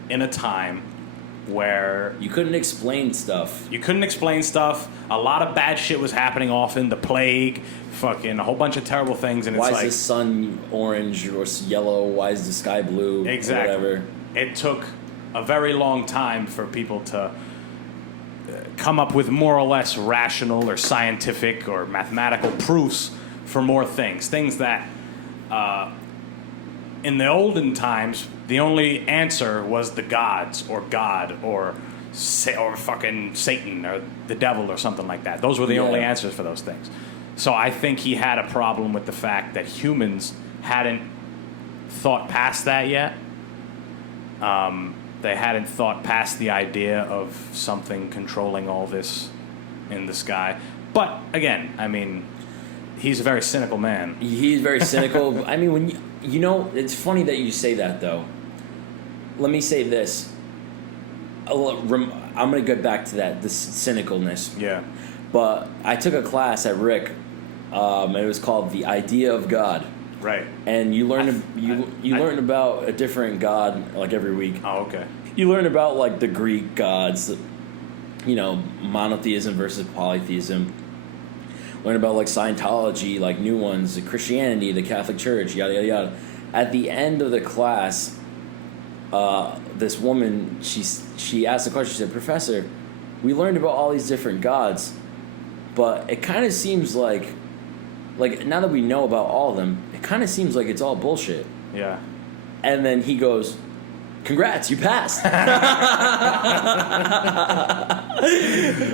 in a time where you couldn't explain stuff. A lot of bad shit was happening often. The plague, fucking a whole bunch of terrible things. And why it's is the sun orange or yellow? Why is the sky blue? Exactly. Whatever. It took a very long time for people to come up with more or less rational or scientific or mathematical proofs for more things. Things that in the olden times, the only answer was the gods or God or fucking Satan or the devil or something like that. Those were the only answers for those things. So I think he had a problem with the fact that humans hadn't thought past that yet. They hadn't thought past the idea of something controlling all this in the sky. But again, I mean, he's a very cynical man. He's very cynical. I mean, when you know, it's funny that you say that, though. Let me say this. I'm going to get back to that, this cynicalness. Yeah. But I took a class at Rick, and it was called The Idea of God. Right. And you learn learn about a different God like every week. Oh, okay. You learn about like the Greek gods, you know, monotheism versus polytheism. Learn about like Scientology, like new ones, Christianity, the Catholic Church, yada yada yada. At the end of the class, this woman she asked a question. She said, "Professor, we learned about all these different gods, but it kind of seems like now that we know about all of them, it kind of seems like it's all bullshit." Yeah. And then he goes, "Congrats, you passed."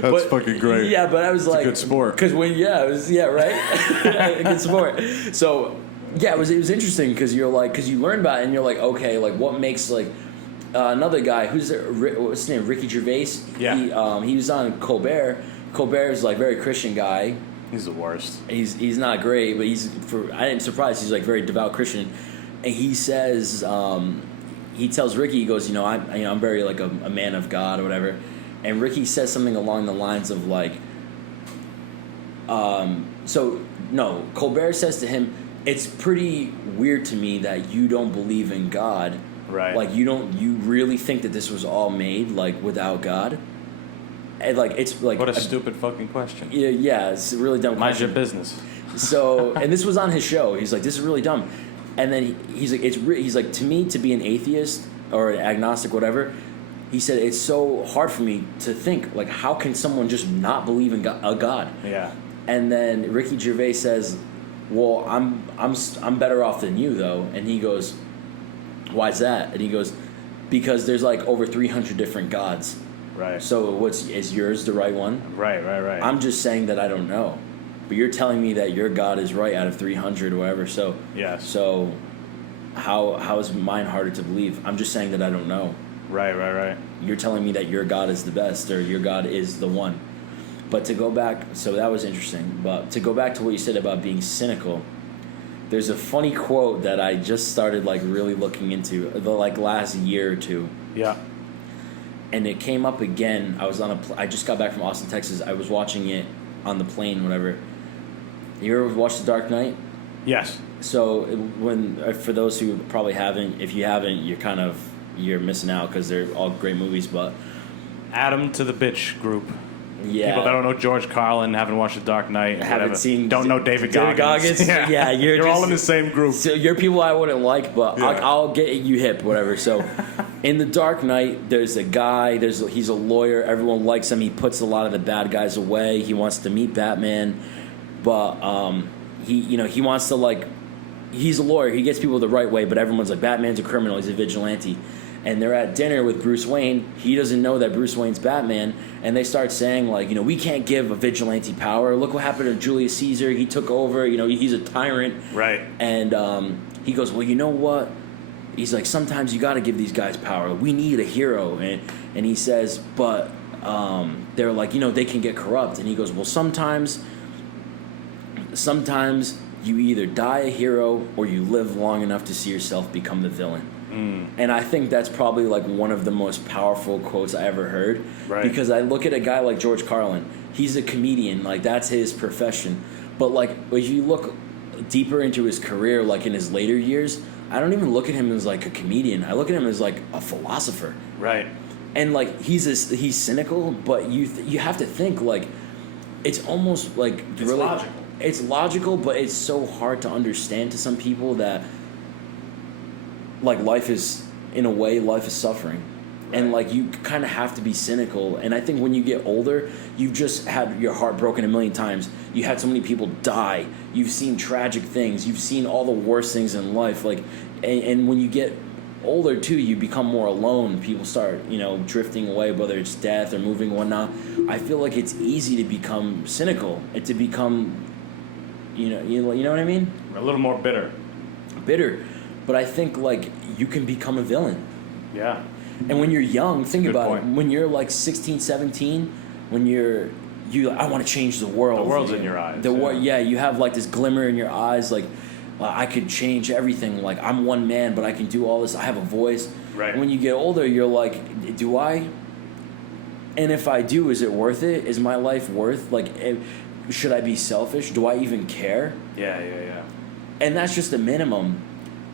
That's fucking great. Yeah, but I was like, good sport. Because right, good sport. So yeah, it was interesting because you learn about it and you're like, okay, like what makes like another guy who's what's his name, Ricky Gervais. Yeah. He was on Colbert. Colbert is like very Christian guy. He's the worst. He's not great, but I am surprised he's like very devout Christian, and he says he tells Ricky, he goes, I'm very like a man of God or whatever, and Ricky says something along the lines of like, Colbert says to him, it's pretty weird to me that you don't believe in God, right? Like you really think that this was all made like without God. And like it's like what a stupid fucking question. Yeah, it's a really dumb Mind question. your business. So, and this was on his show. He's like, this is really dumb. And then he's like, he's like, to me, to be an atheist or an agnostic, whatever, he said, it's so hard for me to think, like, how can someone just not believe in a God? Yeah. And then Ricky Gervais says, well, I'm better off than you, though. And he goes, why's that? And he goes, because there's like over 300 different gods. Right. So is yours the right one? Right. I'm just saying that I don't know. But you're telling me that your God is right out of 300 or whatever. So yes. So how is mine harder to believe? I'm just saying that I don't know. Right. You're telling me that your God is the best or your God is the one. But to go back, so that was interesting. But to go back to what you said about being cynical, there's a funny quote that I just started like really looking into the like last year or two. Yeah. And it came up again. I just got back from Austin, Texas. I was watching it on the plane, whatever. You ever watched The Dark Knight? Yes. So for those who probably haven't, if you haven't, you're missing out because they're all great movies. But Adam to the bitch group. Yeah. People that don't know George Carlin, haven't watched The Dark Knight, haven't seen, don't know David Goggins. Yeah, you're all in the same group. So you're people I wouldn't like, but yeah. I'll get you hip, whatever. So in The Dark Knight, there's a guy. He's a lawyer. Everyone likes him. He puts a lot of the bad guys away. He wants to meet Batman, but he wants to like. He's a lawyer. He gets people the right way, but everyone's like, Batman's a criminal. He's a vigilante. And they're at dinner with Bruce Wayne. He doesn't know that Bruce Wayne's Batman. And they start saying, like, we can't give a vigilante power. Look what happened to Julius Caesar. He took over. He's a tyrant. Right. And he goes, well, you know what? He's like, sometimes you got to give these guys power. We need a hero. And he says, but they're like, they can get corrupt. And he goes, well, sometimes you either die a hero or you live long enough to see yourself become the villain. And I think that's probably like one of the most powerful quotes I ever heard. Right. Because I look at a guy like George Carlin. He's a comedian. Like, that's his profession. But, like, if you look deeper into his career, like in his later years, I don't even look at him as like a comedian. I look at him as like a philosopher. Right. And, like, he's cynical, but you have to think, like, it's almost like it's logical. It's logical, but it's so hard to understand to some people that, like, life is suffering. Right. And, like, you kind of have to be cynical. And I think when you get older, you've just had your heart broken a million times. You had so many people die. You've seen tragic things. You've seen all the worst things in life. Like, and when you get older, too, you become more alone. People start, drifting away, whether it's death or moving or whatnot. I feel like it's easy to become cynical and to become, you know what I mean? A little more bitter. But I think, like, you can become a villain. Yeah. And when you're young, think about point. it. When you're, like, 16, 17, when I want to change the world. The world's in your eyes. You have, like, this glimmer in your eyes, like, I could change everything. Like, I'm one man, but I can do all this. I have a voice. Right. And when you get older, you're like, do I? And if I do, is it worth it? Is my life worth, like, should I be selfish? Do I even care? Yeah. And that's just the minimum.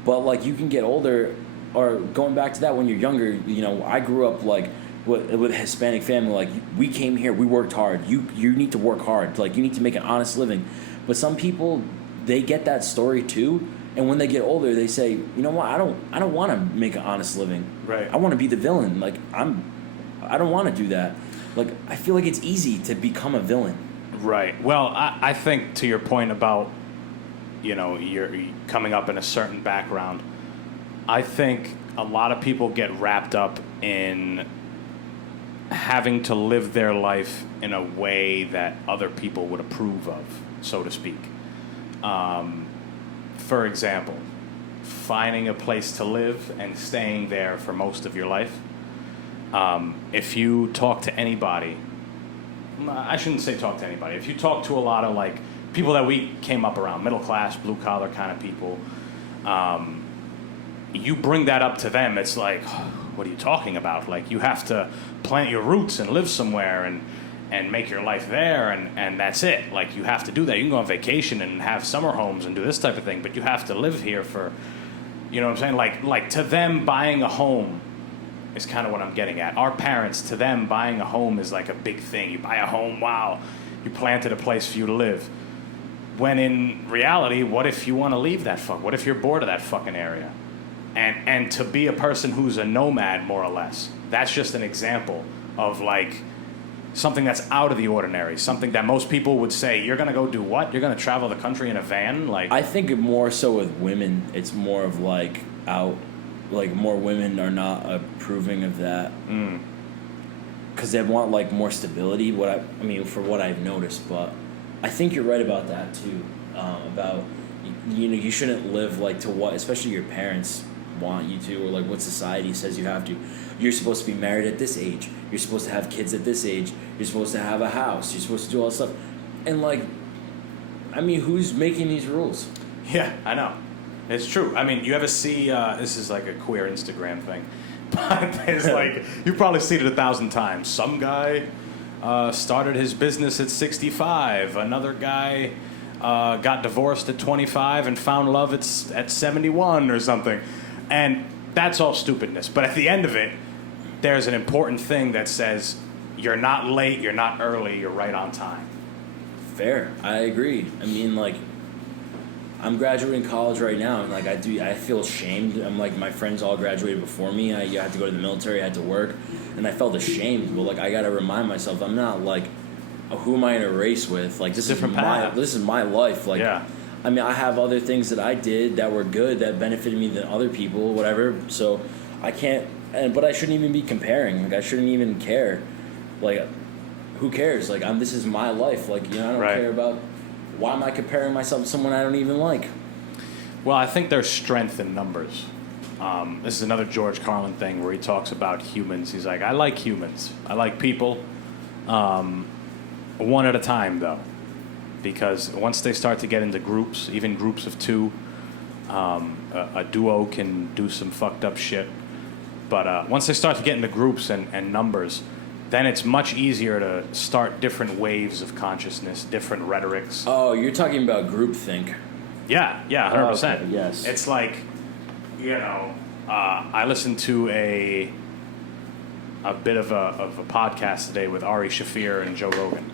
But, like, you can get older, or going back to that when you're younger, I grew up, like, with a Hispanic family. Like, we came here, we worked hard. You need to work hard. Like, you need to make an honest living. But some people, they get that story, too. And when they get older, they say, you know what, I don't want to make an honest living. Right. I want to be the villain. Like, I don't want to do that. Like, I feel like it's easy to become a villain. Right. Well, I think to your point about, you're coming up in a certain background, I think a lot of people get wrapped up in having to live their life in a way that other people would approve of, so to speak. For example, finding a place to live and staying there for most of your life. If you talk to anybody, I shouldn't say talk to anybody. If you talk to a lot of like people that we came up around, middle class, blue collar kind of people, you bring that up to them, it's like, what are you talking about? Like, you have to plant your roots and live somewhere and make your life there, and that's it. Like, you have to do that. You can go on vacation and have summer homes and do this type of thing, but you have to live here for, you know what I'm saying? Like to them, buying a home is kind of what I'm getting at. Our parents, to them, buying a home is like a big thing. You buy a home, wow, you planted a place for you to live. When in reality, what if you want to leave that what if you're bored of that fucking area? And to be a person who's a nomad, more or less, that's just an example of like something that's out of the ordinary, something that most people would say, you're going to go do what? You're going to travel the country in a van? Like, I think more so with women, it's more of like like more women are not approving of that. Because they want like more stability, I mean, for what I've noticed, but I think you're right about that too, about, you shouldn't live like to what, especially your parents want you to, or like what society says you have to. You're supposed to be married at this age. You're supposed to have kids at this age. You're supposed to have a house. You're supposed to do all this stuff. And like, I mean, who's making these rules? Yeah, I know. It's true. I mean, you ever see, this is like a queer Instagram thing, but there's like, you've probably seen it 1,000 times. Some guy started his business at 65. Another guy got divorced at 25 and found love at 71 or something. And that's all stupidness. But at the end of it, there's an important thing that says you're not late, you're not early, you're right on time. Fair. I agree. I mean, like, I'm graduating college right now, and like I feel ashamed. I'm like, my friends all graduated before me. I had to go to the military, I had to work, and I felt ashamed. But like, I gotta remind myself, I'm not like, who am I in a race with? Like, this is my life. Like, yeah. I mean, I have other things that I did that were good, that benefited me than other people, whatever. So I can't, but I shouldn't even be comparing. Like, I shouldn't even care. Like, who cares? Like, this is my life. Like, I don't care about, why am I comparing myself to someone I don't even like? Well, I think there's strength in numbers. This is another George Carlin thing where he talks about humans. He's like, I like humans. I like people. One at a time, though. Because once they start to get into groups, even groups of two, a duo can do some fucked up shit. But once they start to get into groups and numbers, then it's much easier to start different waves of consciousness, different rhetorics. Oh, you're talking about groupthink. Yeah, 100%. Okay, yes. It's like, I listened to a bit of a podcast today with Ari Shaffir and Joe Rogan.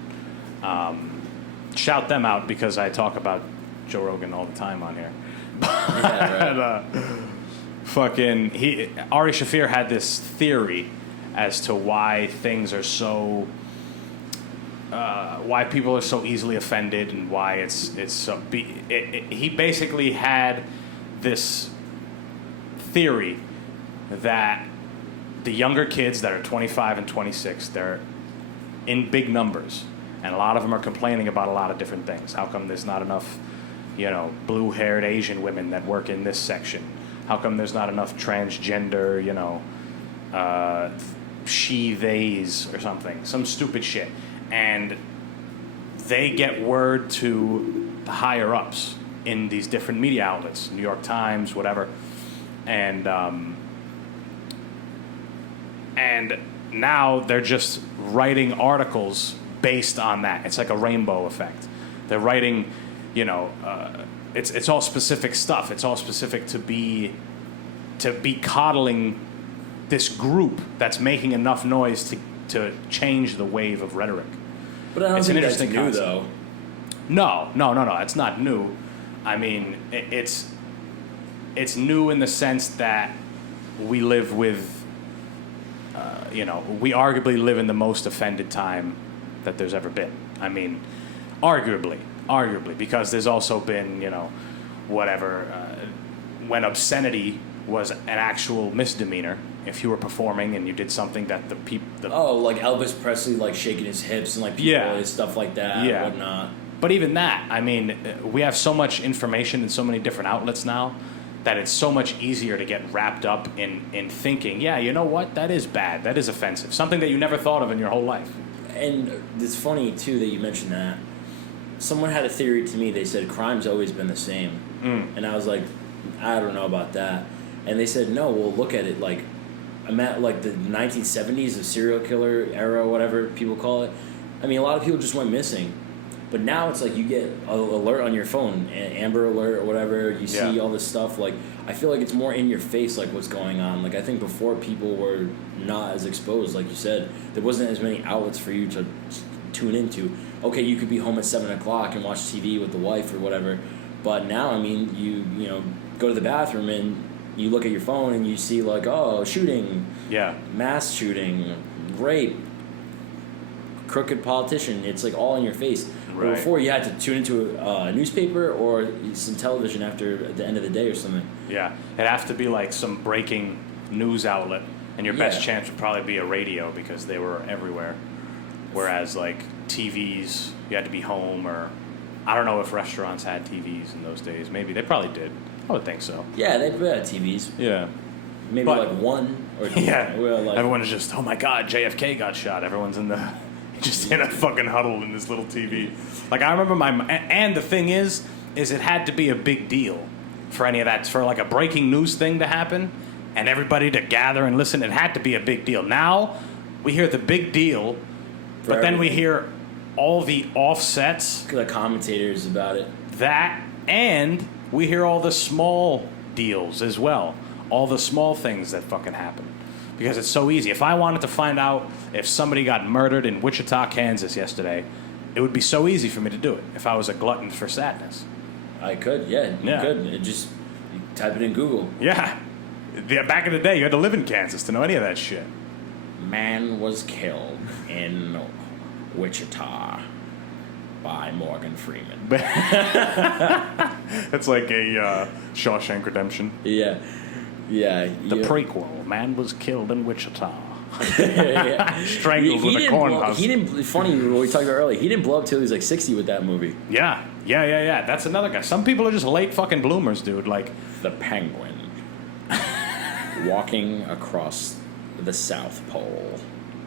Shout them out because I talk about Joe Rogan all the time on here. Yeah, right. Ari Shaffir had this theory as to why things are so, why people are so easily offended and why it's so. He basically had this theory that the younger kids that are 25 and 26, they're in big numbers. And a lot of them are complaining about a lot of different things. How come there's not enough, blue-haired Asian women that work in this section? How come there's not enough transgender, she, theys or something? Some stupid shit. And they get word to the higher-ups in these different media outlets, New York Times, whatever. And now they're just writing articles based on that. It's like a rainbow effect. They're writing, it's all specific stuff. It's all specific to be coddling this group that's making enough noise to change the wave of rhetoric. But I don't think that's new, concept. Though. No. It's not new. I mean, it's new in the sense that we live with, we arguably live in the most offended time that there's ever been. I mean, arguably, because there's also been, when obscenity was an actual misdemeanor. If you were performing and you did something that the people... like Elvis Presley, like shaking his hips and like people and stuff like that and whatnot. But even that, I mean, we have so much information in so many different outlets now that it's so much easier to get wrapped up in thinking, yeah, you know what, that is bad, that is offensive, something that you never thought of in your whole life. And it's funny, too, that you mentioned that. Someone had a theory to me. They said crime's always been the same. And I was like, I don't know about that. And they said, no, well, look at it. Like, I'm at, like, the 1970s, the serial killer era, whatever people call it. I mean, a lot of people just went missing. But now it's like you get an alert on your phone, Amber Alert or whatever. You see all this stuff. Like, I feel like it's more in your face, like, what's going on. Like, I think before people were not as exposed, like you said. There wasn't as many outlets for you to tune into. Okay, you could be home at 7 o'clock and watch TV with the wife or whatever. But now, I mean, you know, go to the bathroom and you look at your phone and you see, like, oh, shooting. Yeah. Mass shooting, rape, crooked politician. It's, like, all in your face. Right. Before, you had to tune into a newspaper or some television at the end of the day or something. Yeah. It'd have to be, like, some breaking news outlet. And your best chance would probably be a radio because they were everywhere. Whereas, like, TVs, you had to be home, or I don't know if restaurants had TVs in those days. Maybe they probably did. I would think so. Yeah, they had TVs. Yeah. Maybe like one or two. Yeah. Like, everyone is just, oh my God, JFK got shot. Everyone's in just in a fucking huddle in this little TV. Like, I remember and the thing is it had to be a big deal for any of that, for like a breaking news thing to happen and everybody to gather and listen. It had to be a big deal. Now we hear the big deal, but then we hear all the offsets. The commentators about it. That, and we hear all the small deals as well. All the small things that fucking happen. Because it's so easy. If I wanted to find out if somebody got murdered in Wichita, Kansas yesterday, it would be so easy for me to do it if I was a glutton for sadness. I could, you could. You type it in Google. Yeah. Back in the day, you had to live in Kansas to know any of that shit. Man was killed in Wichita by Morgan Freeman. That's like a Shawshank Redemption. Yeah. Yeah. The prequel, man was killed in Wichita. Strangled with a corn husk. Funny, what we talked about earlier, he didn't blow up till he was like 60 with that movie. Yeah. That's another guy. Some people are just late fucking bloomers, dude. Like the Penguin walking across the South Pole.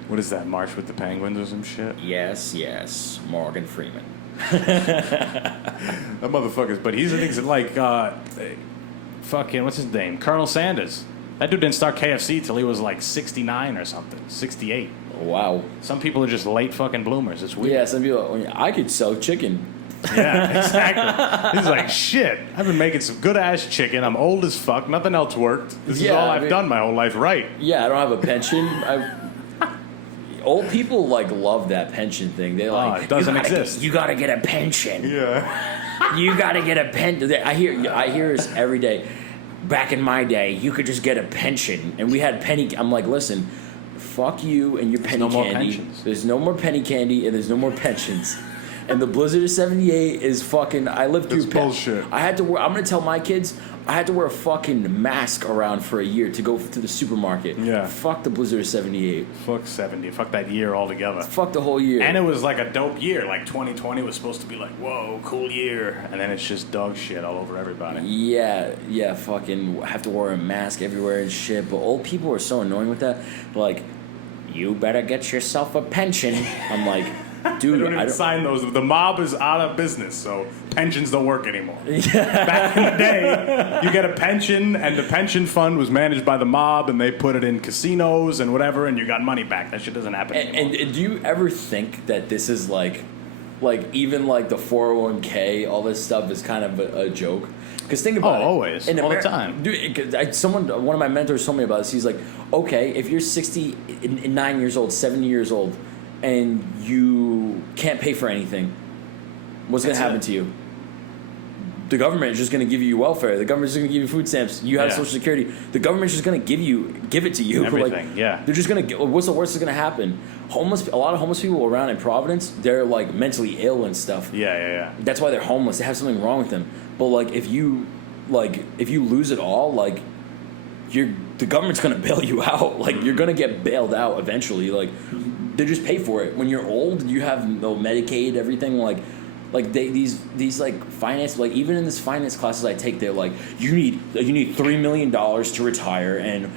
What is that, March with the Penguins or some shit? Yes, Morgan Freeman. That motherfucker's, but he's an like, fucking, what's his name? Colonel Sanders. That dude didn't start KFC till he was like 69 or something, 68. Wow. Some people are just late fucking bloomers. It's weird. Yeah, some people, I could sell chicken. Yeah, exactly. He's like, shit, I've been making some good-ass chicken. I'm old as fuck. Nothing else worked. This is all I've done my whole life right. Yeah, I don't have a pension. Old people, like, love that pension thing. They like, it doesn't exist. You gotta get a pension. Yeah. You gotta get a pension. I hear this every day. Back in my day, you could just get a pension. And we had penny. I'm like, listen, fuck you and your penny candy. There's no more penny candy and there's no more pensions. And the Blizzard of 78 is fucking. I lived through bullshit. I had to wear. I'm gonna tell my kids. I had to wear a fucking mask around for a year to go to the supermarket. Yeah. Fuck the Blizzard of 78. Fuck 70. Fuck that year altogether. Fuck the whole year. And it was like a dope year. Like 2020 was supposed to be like, whoa, cool year. And then it's just dog shit all over everybody. Yeah. Fucking have to wear a mask everywhere and shit. But old people are so annoying with that. Like, you better get yourself a pension. I'm like. Dude, I don't sign those. The mob is out of business, so pensions don't work anymore. Back in the day, you get a pension, and the pension fund was managed by the mob, and they put it in casinos and whatever, and you got money back. That shit doesn't happen anymore. And do you ever think that this is like even like the 401k, all this stuff is kind of a joke? Because think about it. Always. All the time. Dude, one of my mentors told me about this. He's like, okay, if you're 69 years old, 70 years old, and you can't pay for anything, what's going to happen to you? The government is just going to give you welfare. The government is just going to give you food stamps. You have Social Security. The government is just going to give it to you. Everything, They're just going to. What's the worst that's going to happen? A lot of homeless people around in Providence, they're like mentally ill and stuff. Yeah. That's why they're homeless. They have something wrong with them. But like if you lose it all, like the government's going to bail you out. Like you're going to get bailed out eventually. Like. They just pay for it. When you're old, you have no Medicaid, everything. Like, Like these like finance, like even in this finance classes I take, they're like, you need $3 million to retire, and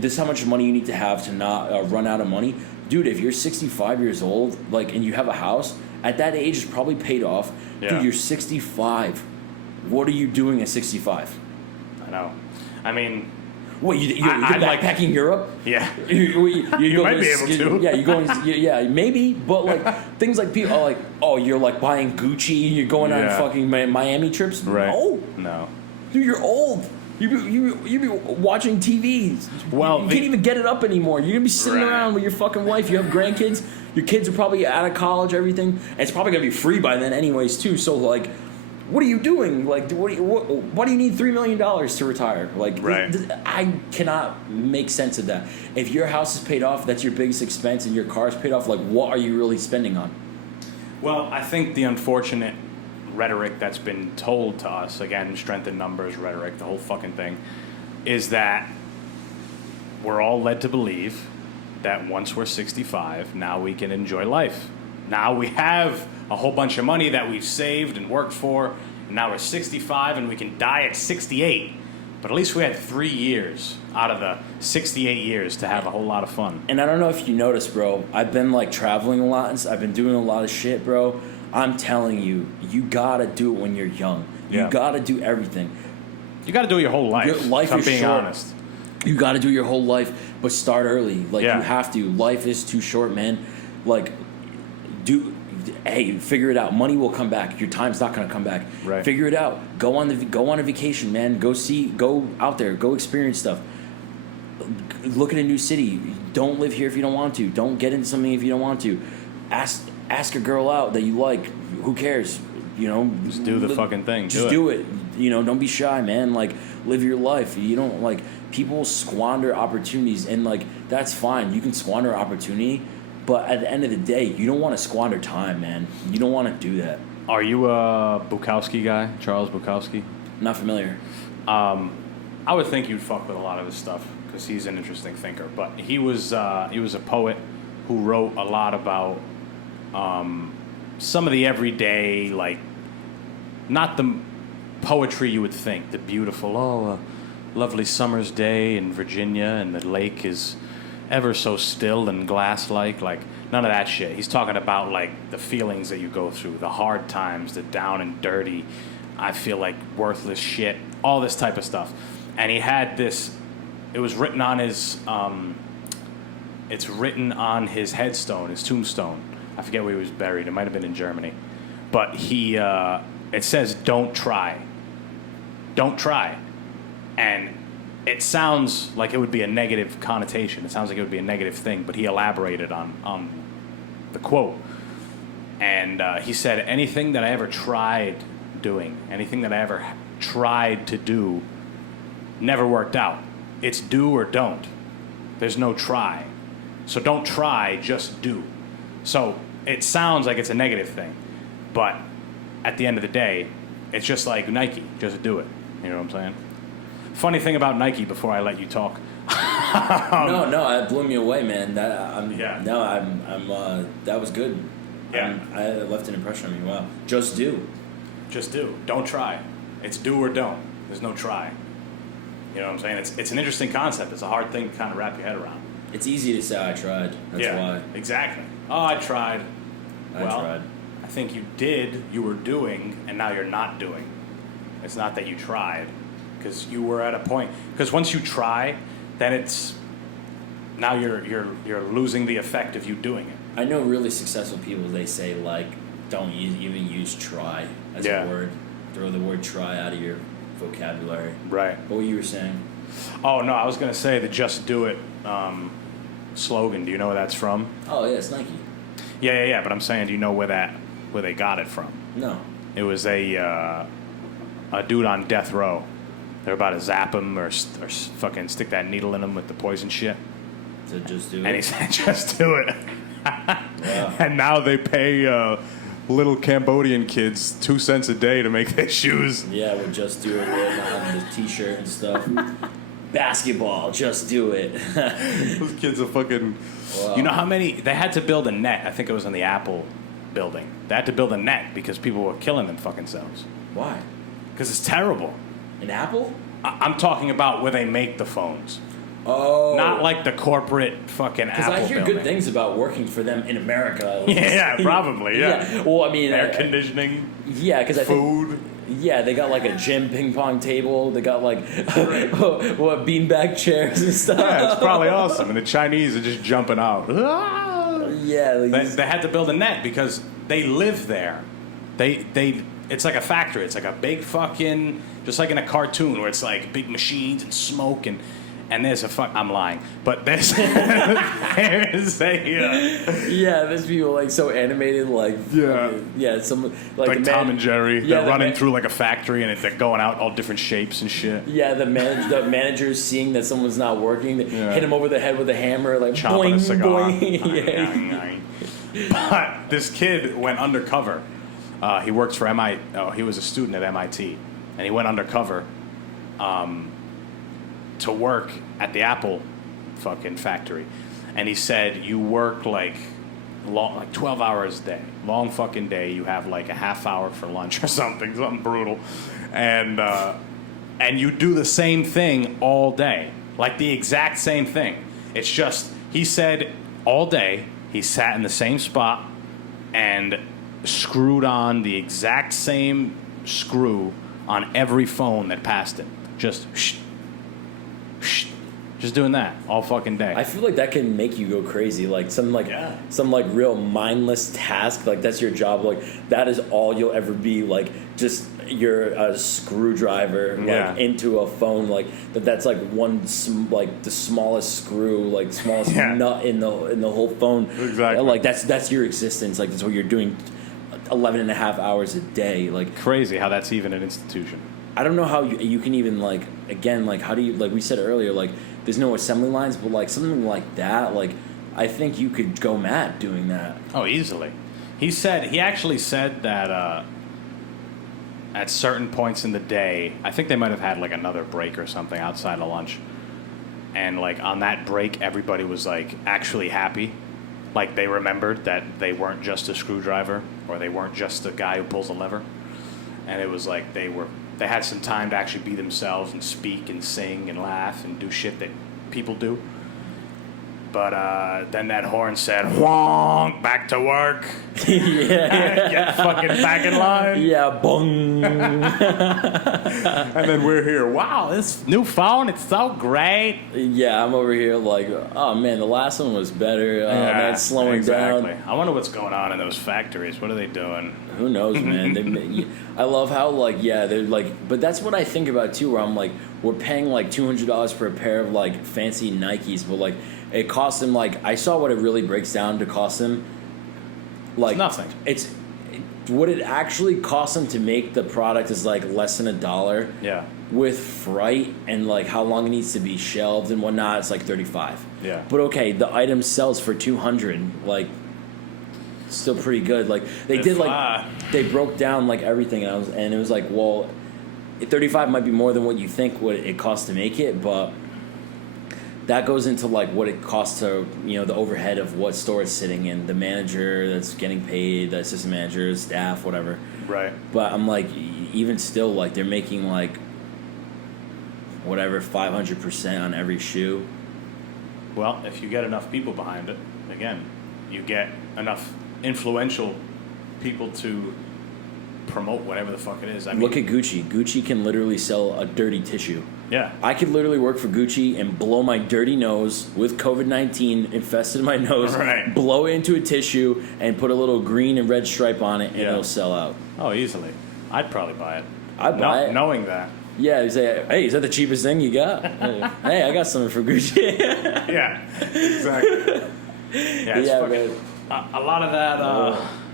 this is how much money you need to have to not run out of money. Dude, if you're 65 years old, like, and you have a house at that age, it's probably paid off. Yeah. Dude, you're 65. What are you doing at 65? I know. I mean, what, you're backpacking Europe? Yeah. You might be able to. Yeah, you're going. Yeah, maybe. But like things like people are like, oh, you're like buying Gucci. You're going on fucking Miami trips. Right. No. Dude, you're old. You be watching TV. Well, you can't even get it up anymore. You're gonna be sitting around with your fucking wife. You have grandkids. Your kids are probably out of college. Everything. And it's probably gonna be free by then, anyways, too. So like, what are you doing? Like, why do you need $3 million to retire? Like, I cannot make sense of that. If your house is paid off, that's your biggest expense, and your car's paid off. Like, what are you really spending on? Well, I think the unfortunate rhetoric that's been told to us, again, strength in numbers rhetoric, the whole fucking thing, is that we're all led to believe that once we're 65, now we can enjoy life. Now we have a whole bunch of money that we've saved and worked for, and now we're 65 and we can die at 68. But at least we had 3 years out of the 68 years to have a whole lot of fun. And I don't know if you noticed, bro, I've been like traveling a lot, and I've been doing a lot of shit, bro. I'm telling you, you gotta do it when you're young. You gotta do everything. You gotta do your whole life. Your life is being short. Honest. You gotta do your whole life, but start early. Like, you have to. Life is too short, man. Like, figure it out. Money will come back. Your time's not gonna come back. Right. Figure it out. Go on a vacation, man. Go out there. Go experience stuff. Look at a new city. Don't live here if you don't want to. Don't get into something if you don't want to. Ask a girl out that you like. Who cares? You know, just do the fucking thing. Just do it. You know, don't be shy, man. Like, live your life. You don't, like, people squander opportunities, and like, that's fine. You can squander opportunity, but at the end of the day, you don't want to squander time, man. You don't want to do that. Are you a Bukowski guy, Charles Bukowski? Not familiar. I would think you'd fuck with a lot of his stuff because he's an interesting thinker. But he was a poet who wrote a lot about some of the everyday, like, not the poetry you would think, the beautiful, lovely summer's day in Virginia and the lake is ever so still and glass-like, like, none of that shit. He's talking about, like, the feelings that you go through, the hard times, the down and dirty, I feel like worthless shit, all this type of stuff. And he had this, it was written on his, it's written on his headstone, his tombstone. I forget where he was buried. It might have been in Germany. But he, it says, don't try. Don't try. And it sounds like it would be a negative connotation. It sounds like it would be a negative thing, but he elaborated on the quote. And he said, anything that I ever tried doing, anything that I ever tried to do, never worked out. It's do or don't. There's no try. So don't try, just do. So it sounds like it's a negative thing, but at the end of the day, it's just like Nike. Just do it. You know what I'm saying? Funny thing about Nike, before I let you talk. No, it blew me away, man. That was good. Yeah, I left an impression on me. Wow. Just do. Just do. Don't try. It's do or don't. There's no try. You know what I'm saying? It's an interesting concept. It's a hard thing to kind of wrap your head around. It's easy to say I tried. That's why. Exactly. Oh, I tried. I tried. I think you did, you were doing, and now you're not doing. It's not that you tried, because you were at a point. Because once you try, then it's now you're losing the effect of you doing it. I know really successful people. They say, like, don't even use try as a word. Throw the word try out of your vocabulary. Right. What were you saying? Oh no, I was gonna say the "Just Do It" slogan. Do you know where that's from? Oh yeah, it's Nike. Yeah. But I'm saying, do you know where they got it from? No. It was a dude on death row. They're about to zap him or fucking stick that needle in him with the poison shit. So just do it. And he said, "Just do it." Wow. And now they pay little Cambodian kids 2 cents a day to make their shoes. Yeah, we'll just do it on the T-shirt and stuff. Basketball, just do it. Those kids are fucking... Wow. You know how many... They had to build a net. I think it was on the Apple building. They had to build a net because people were killing them fucking selves. Why? Because it's terrible. An Apple? I'm talking about where they make the phones. Oh. Not like the corporate fucking Apple Because I hear building. good things about working for them in America. Yeah, probably, yeah. Well, I mean... Air conditioning. Yeah, because I think... Food. Yeah, they got like a gym ping pong table. They got like what beanbag chairs and stuff. Yeah, it's probably awesome. And the Chinese are just jumping out. Yeah, like They had to build a net because they live there. It's like a factory. It's like a big fucking, just like in a cartoon where it's like big machines and smoke and there's I'm lying, but there's there's a yeah, there's people like so animated, like some like Tom and Jerry. Yeah, they're running through like a factory and they're going out all different shapes and shit. Yeah, the managers seeing that someone's not working, hit him over the head with a hammer, like chopping boing, a cigar. Boing. But this kid went undercover. He works for MIT. Oh, he was a student at MIT, and he went undercover to work at the Apple fucking factory. And he said, you work like 12 hours a day, long fucking day. You have like a half hour for lunch or something brutal, and you do the same thing all day, like the exact same thing. It's just, he said, all day he sat in the same spot and screwed on the exact same screw on every phone that passed him. Just doing that all fucking day. I feel like that can make you go crazy. Like some real mindless task. Like that's your job. Like that is all you'll ever be. Like just you're a screwdriver like into a phone. Like that's like the smallest screw, like smallest nut in the whole phone. Exactly. Like that's your existence. Like that's what you're doing 11 and a half hours a day. Like crazy how that's even an institution. I don't know how you can even like, again, like how do you, like we said earlier, like there's no assembly lines, but like something like that, like I think you could go mad doing that. Oh, easily. He actually said that at certain points in the day, I think they might have had like another break or something outside of lunch, and like on that break everybody was like actually happy, like they remembered that they weren't just a screwdriver or they weren't just a guy who pulls a lever, and it was like they had some time to actually be themselves and speak and sing and laugh and do shit that people do. But then that horn said, "Honk, back to work." Get fucking back in line. Yeah, bong. And then we're here. Wow, this new phone, it's so great. Yeah, I'm over here like, oh man, the last one was better. That's slowing down. I wonder what's going on in those factories. What are they doing? Who knows, man? I love how they're like, but that's what I think about too. Where I'm like, we're paying like $200 for a pair of like fancy Nikes, but like it costs them like I saw what it really breaks down to cost them. Like it's nothing. It's what it actually costs them to make the product is like less than $1. Yeah. With freight and like how long it needs to be shelved and whatnot, it's like $35. Yeah. But okay, the item sells for $200. Like, still pretty good. Like they they broke down like everything, and it was like, well, $35 might be more than what you think what it costs to make it, but that goes into like what it costs to, the overhead of what store it's sitting in, the manager that's getting paid, the assistant manager, staff, whatever. Right. But I'm like, even still, like they're making like whatever 500% on every shoe. Well, if you get enough people behind it, again, you get enough influential people to promote whatever the fuck it is. I mean, look at Gucci. Gucci can literally sell a dirty tissue. Yeah. I could literally work for Gucci and blow my dirty nose with COVID-19 infested in my nose, right. Blow it into a tissue and put a little green and red stripe on it, and it'll sell out. Oh, easily. I'd probably buy it. I'd buy it. Knowing that. Yeah, you say, hey, is that the cheapest thing you got? Hey, I got something for Gucci. Yeah, exactly. Yeah, it's fucking, a lot of that,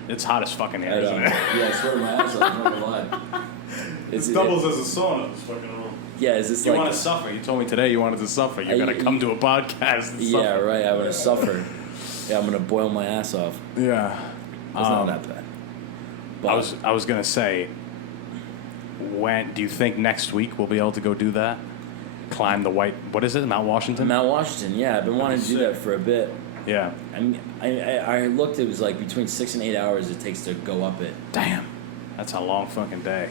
it's hot as fucking here, isn't it? Yeah, I swear to my ass off, I'm not gonna lie. It doubles as a sauna. It's fucking yeah, is this you like... want to suffer. You told me today you wanted to suffer. You're going to come to a podcast and yeah, suffer. right, I'm going to suffer. Yeah, I'm going to boil my ass off. Yeah. It's not that bad. But I was going to say, when do you think next week we'll be able to go do that? Climb the what is it, Mount Washington? Mount Washington, yeah. I've been wanting to do that for a bit. Yeah. I mean, I looked. It was like between 6 and 8 hours it takes to go up it. Damn. That's a long fucking day.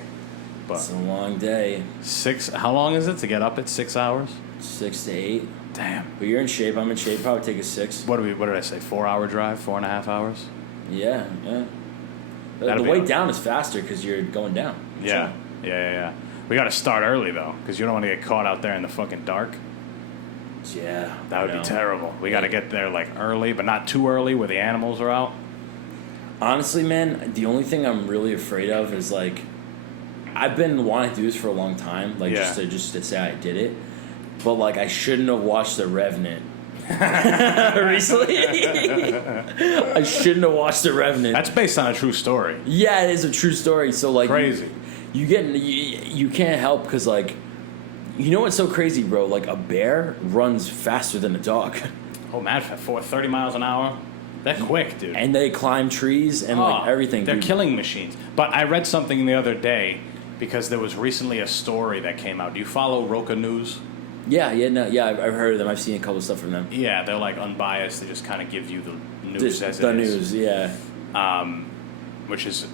But It's a long day. 6. How long is it to get up it? 6 hours. 6 to 8. Damn. But you're in shape. I'm in shape. Probably take a 6. What did I say? 4-hour drive? 4.5 hours? Yeah. The That'll way be- down is faster because you're going down. Yeah. Yeah. We got to start early though, because you don't want to get caught out there in the fucking dark. Yeah. That would be terrible. We got to get there like early, but not too early where the animals are out. Honestly, man, the only thing I'm really afraid of is like, I've been wanting to do this for a long time, like just to say I did it, but like I shouldn't have watched The Revenant recently. I shouldn't have watched The Revenant. That's based on a true story. Yeah, it is a true story. So like, Crazy. You can't help because like, you know what's so crazy, bro? Like a bear runs faster than a dog. Oh man, for 30 miles an hour? They're quick, dude. And they climb trees and like everything. They're dude. killing machines. But I read something the other day because there was recently a story that came out. Do you follow Rogan News? Yeah, I've heard of them. I've seen a couple stuff from them. Yeah, they're like unbiased. They just kind of give you the news as it is. The news, yeah. Which is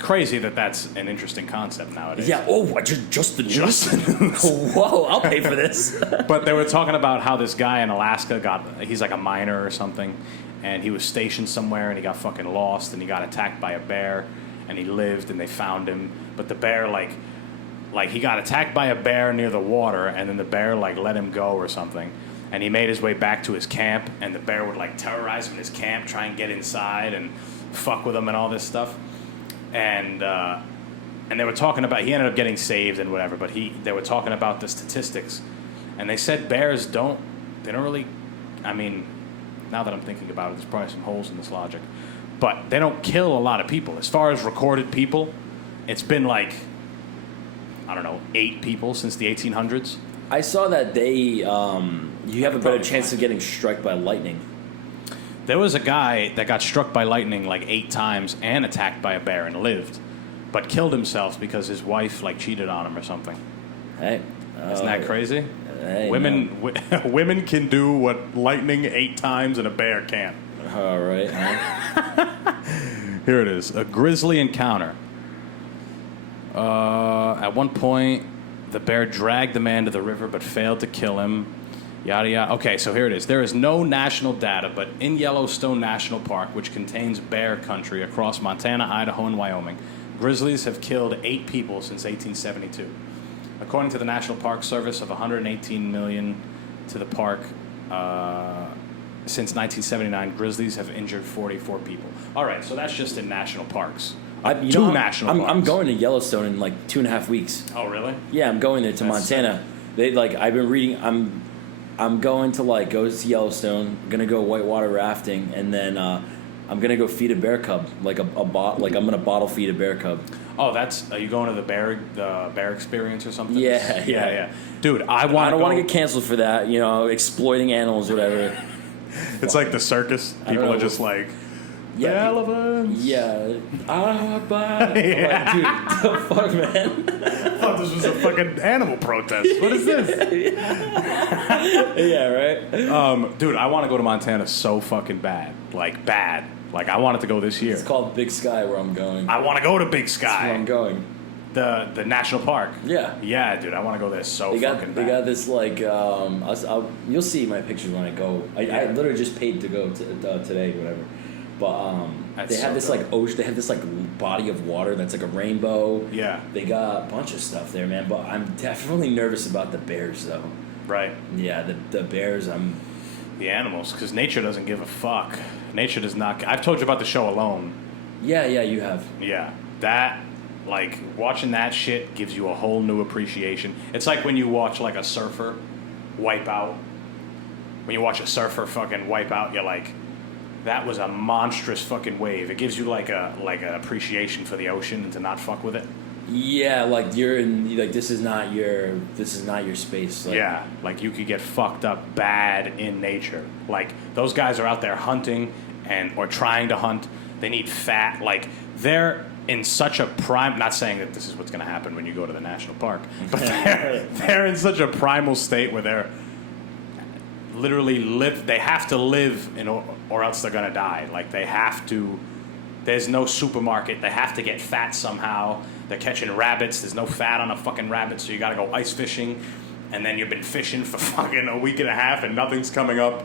crazy that's an interesting concept nowadays. Yeah. Oh, just the news. Just the news. Whoa! I'll pay for this. But they were talking about how this guy in Alaska he's like a miner or something, and he was stationed somewhere and he got fucking lost and he got attacked by a bear and he lived and they found him. But the bear like he got attacked by a bear near the water and then the bear like let him go or something. And he made his way back to his camp and the bear would like terrorize him in his camp, try and get inside and fuck with him and all this stuff. And they were talking about, he ended up getting saved and whatever, but they were talking about the statistics. And they said bears they don't really, I mean, now that I'm thinking about it, there's probably some holes in this logic. But they don't kill a lot of people. As far as recorded people, it's been like, I don't know, 8 people since the 1800s. I saw that you have a better chance of getting struck by lightning. There was a guy that got struck by lightning like 8 times and attacked by a bear and lived, but killed himself because his wife like cheated on him or something. Hey. Isn't that crazy? Hey, Women can do what lightning 8 times and a bear can't. All right. Here it is. A grisly encounter. At one point, the bear dragged the man to the river but failed to kill him. Yada yada. Okay, so here it is. There is no national data, but in Yellowstone National Park, which contains bear country across Montana, Idaho, and Wyoming, grizzlies have killed 8 people since 1872. According to the National Park Service, of $118 million to the park since 1979, grizzlies have injured 44 people. All right, so that's just in national parks. Two national parks. I'm going to Yellowstone in like 2.5 weeks. Oh, really? Yeah, I'm going there to Montana. They like I've been reading. I'm going to like go to Yellowstone. I'm gonna go whitewater rafting, and then I'm gonna go feed a bear cub, like I'm gonna bottle feed a bear cub. Oh, are you going to the bear experience or something? Yeah. Dude, I don't want to get canceled for that. You know, exploiting animals, whatever. It's like the circus. People are just like, the elephants. Yeah. Bye. Yeah. Like, dude, the fuck, man. I thought this was a fucking animal protest. What is this? Yeah, right? Dude, I want to go to Montana so fucking bad. Like, bad. Like, I wanted to go this year. It's called Big Sky where I'm going. I want to go to Big That's Sky. where I'm going. The national park. Yeah. Yeah, dude, I want to go there so fucking bad. They got this, like, you'll see my pictures when I go. I literally just paid to go today, whatever. But they have this like ocean. They have this like body of water that's like a rainbow. Yeah. They got a bunch of stuff there, man. But I'm definitely nervous about the bears, though. Right. Yeah, the bears. The animals, because nature doesn't give a fuck. Nature does not. I've told you about the show Alone. Yeah, you have. Yeah, that like watching that shit gives you a whole new appreciation. It's like when you watch like a surfer wipe out. When you watch a surfer fucking wipe out, you're like, that was a monstrous fucking wave. It gives you like an appreciation for the ocean and to not fuck with it. Yeah, like you're in, like this is not your space. Like, yeah, like you could get fucked up bad in nature. Like those guys are out there hunting or trying to hunt. They need fat. Like they're in such a prime. Not saying that this is what's going to happen when you go to the national park, but they're in such a primal state where they're literally they have to live or else they're gonna die. Like they have to. There's no supermarket. They have to get fat somehow. They're catching rabbits. There's no fat on a fucking rabbit, so you gotta go ice fishing. And then you've been fishing for fucking a week and a half and nothing's coming up.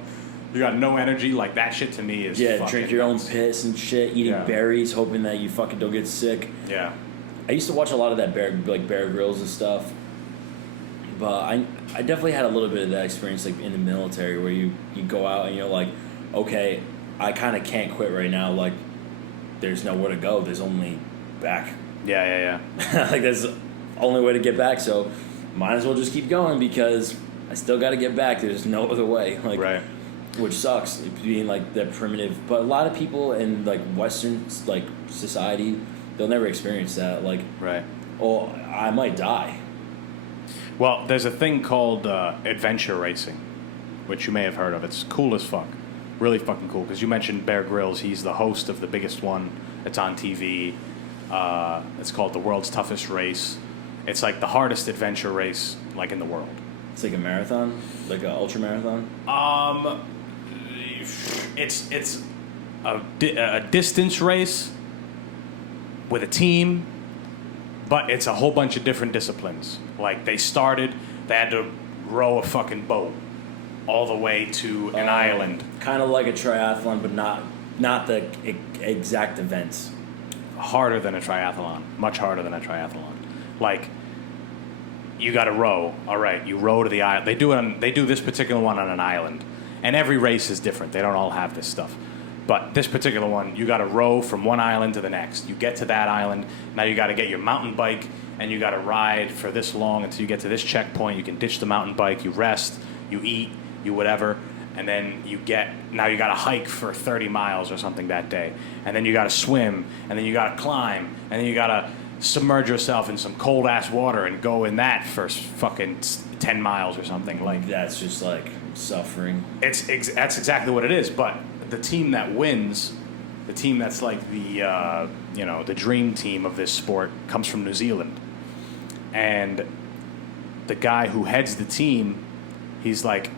You got no energy. Like that shit to me is fucking drink your nuts. own piss and shit, eating berries, hoping that you fucking don't get sick. Yeah. I used to watch a lot of that Bear Grylls and stuff. But I definitely had a little bit of that experience like in the military where you go out and you're like, okay, I kind of can't quit right now. Like, there's nowhere to go. There's only back. Yeah. Like, that's the only way to get back. So, might as well just keep going because I still got to get back. There's no other way. Like, right. Which sucks, being like that primitive. But a lot of people in like Western like society, they'll never experience that. Like, right. Oh, I might die. Well, there's a thing called adventure racing, which you may have heard of. It's cool as fuck. Really fucking cool. Because you mentioned Bear Grylls. He's the host of the biggest one. It's on TV. It's called The World's Toughest Race. It's like the hardest adventure race like in the world. It's like a marathon? Like an ultra marathon? It's a distance race with a team, but it's a whole bunch of different disciplines. Like they had to row a fucking boat all the way to an island. Kind of like a triathlon, but not the exact events. Harder than a triathlon. Much harder than a triathlon. Like, you got to row. All right, you row to the island. They do this particular one on an island, and every race is different. They don't all have this stuff, but this particular one, you got to row from one island to the next. You get to that island. Now you got to get your mountain bike, and you got to ride for this long until you get to this checkpoint. You can ditch the mountain bike. You rest. You eat. You whatever. And then you got to hike for 30 miles or something that day. And then you got to swim. And then you got to climb. And then you got to submerge yourself in some cold ass water and go in that for fucking 10 miles or something. Like that's just like suffering. That's exactly what it is. But the team that wins, the team that's like the the dream team of this sport, comes from New Zealand. And the guy who heads the team, he's like,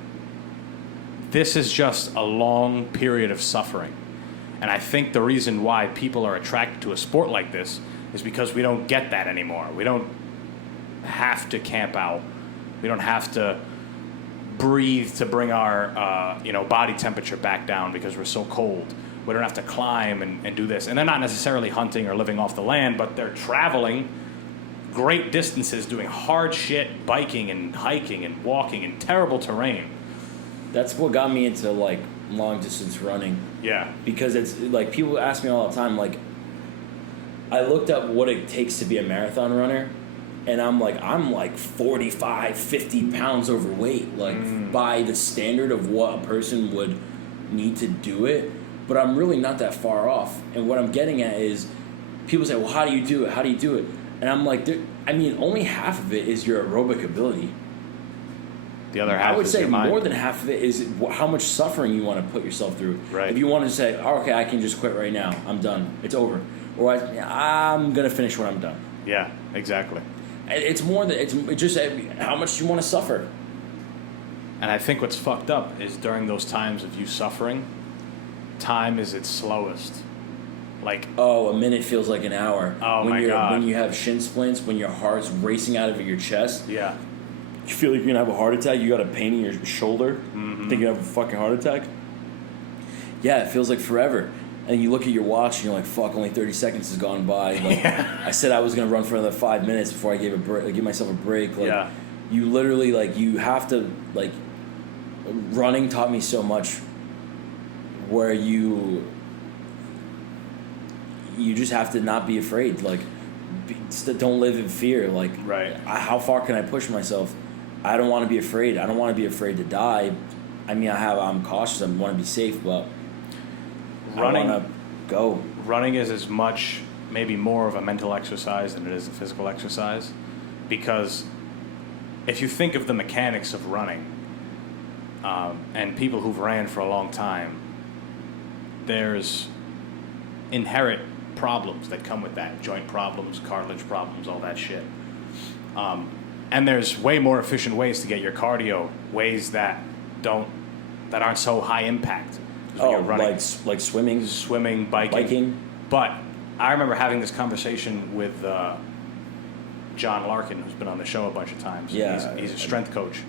this is just a long period of suffering. And I think the reason why people are attracted to a sport like this is because we don't get that anymore. We don't have to camp out. We don't have to breathe to bring our body temperature back down because we're so cold. We don't have to climb and do this. And they're not necessarily hunting or living off the land, but they're traveling great distances, doing hard shit, biking and hiking and walking in terrible terrain. That's what got me into like long distance running. Yeah. Because it's like people ask me all the time, like, I looked up what it takes to be a marathon runner, and I'm like 45, 50 pounds overweight, like by the standard of what a person would need to do it. But I'm really not that far off. And what I'm getting at is people say, well, how do you do it? How do you do it? And I'm like, only half of it is your aerobic ability. The other half, I would is say your mind. more than half of it is how much suffering you want to put yourself through. Right. If you want to say, oh, okay, I can just quit right now. I'm done. It's over. Or I'm going to finish when I'm done. Yeah, exactly. It's more than, it's just how much do you want to suffer? And I think what's fucked up is during those times of you suffering, time is its slowest. Like, oh, a minute feels like an hour. Oh, my God. When you have shin splints, when your heart's racing out of your chest. Yeah. You feel like you're going to have a heart attack. You got a pain in your shoulder. Think you have a fucking heart attack. Yeah, it feels like forever. And you look at your watch and you're like, fuck, only 30 seconds has gone by. Like, I said I was going to run for another 5 minutes before I give myself a break. Like, you literally, like, you have to, like, running taught me so much where you just have to not be afraid. Like, don't live in fear. Like, right. How far can I push myself? I don't want to be afraid. I don't want to be afraid to die. I mean, I'm cautious. I want to be safe, but running, I want to go. Running is as much, maybe more of a mental exercise than it is a physical exercise. Because if you think of the mechanics of running, and people who've ran for a long time, there's inherent problems that come with that. Joint problems, cartilage problems, all that shit. And there's way more efficient ways to get your cardio, ways that aren't so high impact. 'Cause when you're running, like swimming, swimming, biking. But I remember having this conversation with John Larkin, who's been on the show a bunch of times. Yeah. He's a strength coach.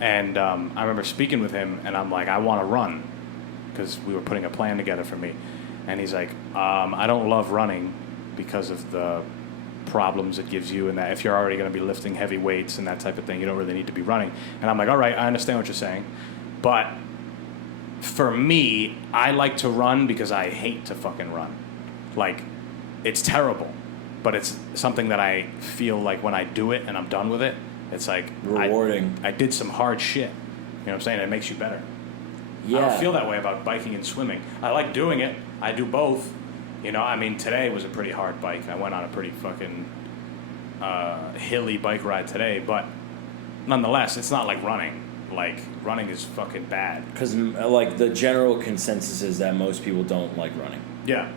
And I remember speaking with him, and I'm like, I want to run, because we were putting a plan together for me. And he's like, I don't love running because of the problems it gives you, and that if you're already going to be lifting heavy weights and that type of thing, you don't really need to be running. And I'm like, all right, I understand what you're saying. But for me, I like to run because I hate to fucking run. Like, it's terrible, but it's something that I feel like when I do it and I'm done with it, it's like rewarding. I did some hard shit. You know what I'm saying? It makes you better. Yeah. I don't feel that way about biking and swimming. I like doing it. I do both. You know, I mean, today was a pretty hard bike. I went on a pretty fucking hilly bike ride today, but nonetheless, it's not like running. Like, running is fucking bad. Because, like, the general consensus is that most people don't like running. Yeah.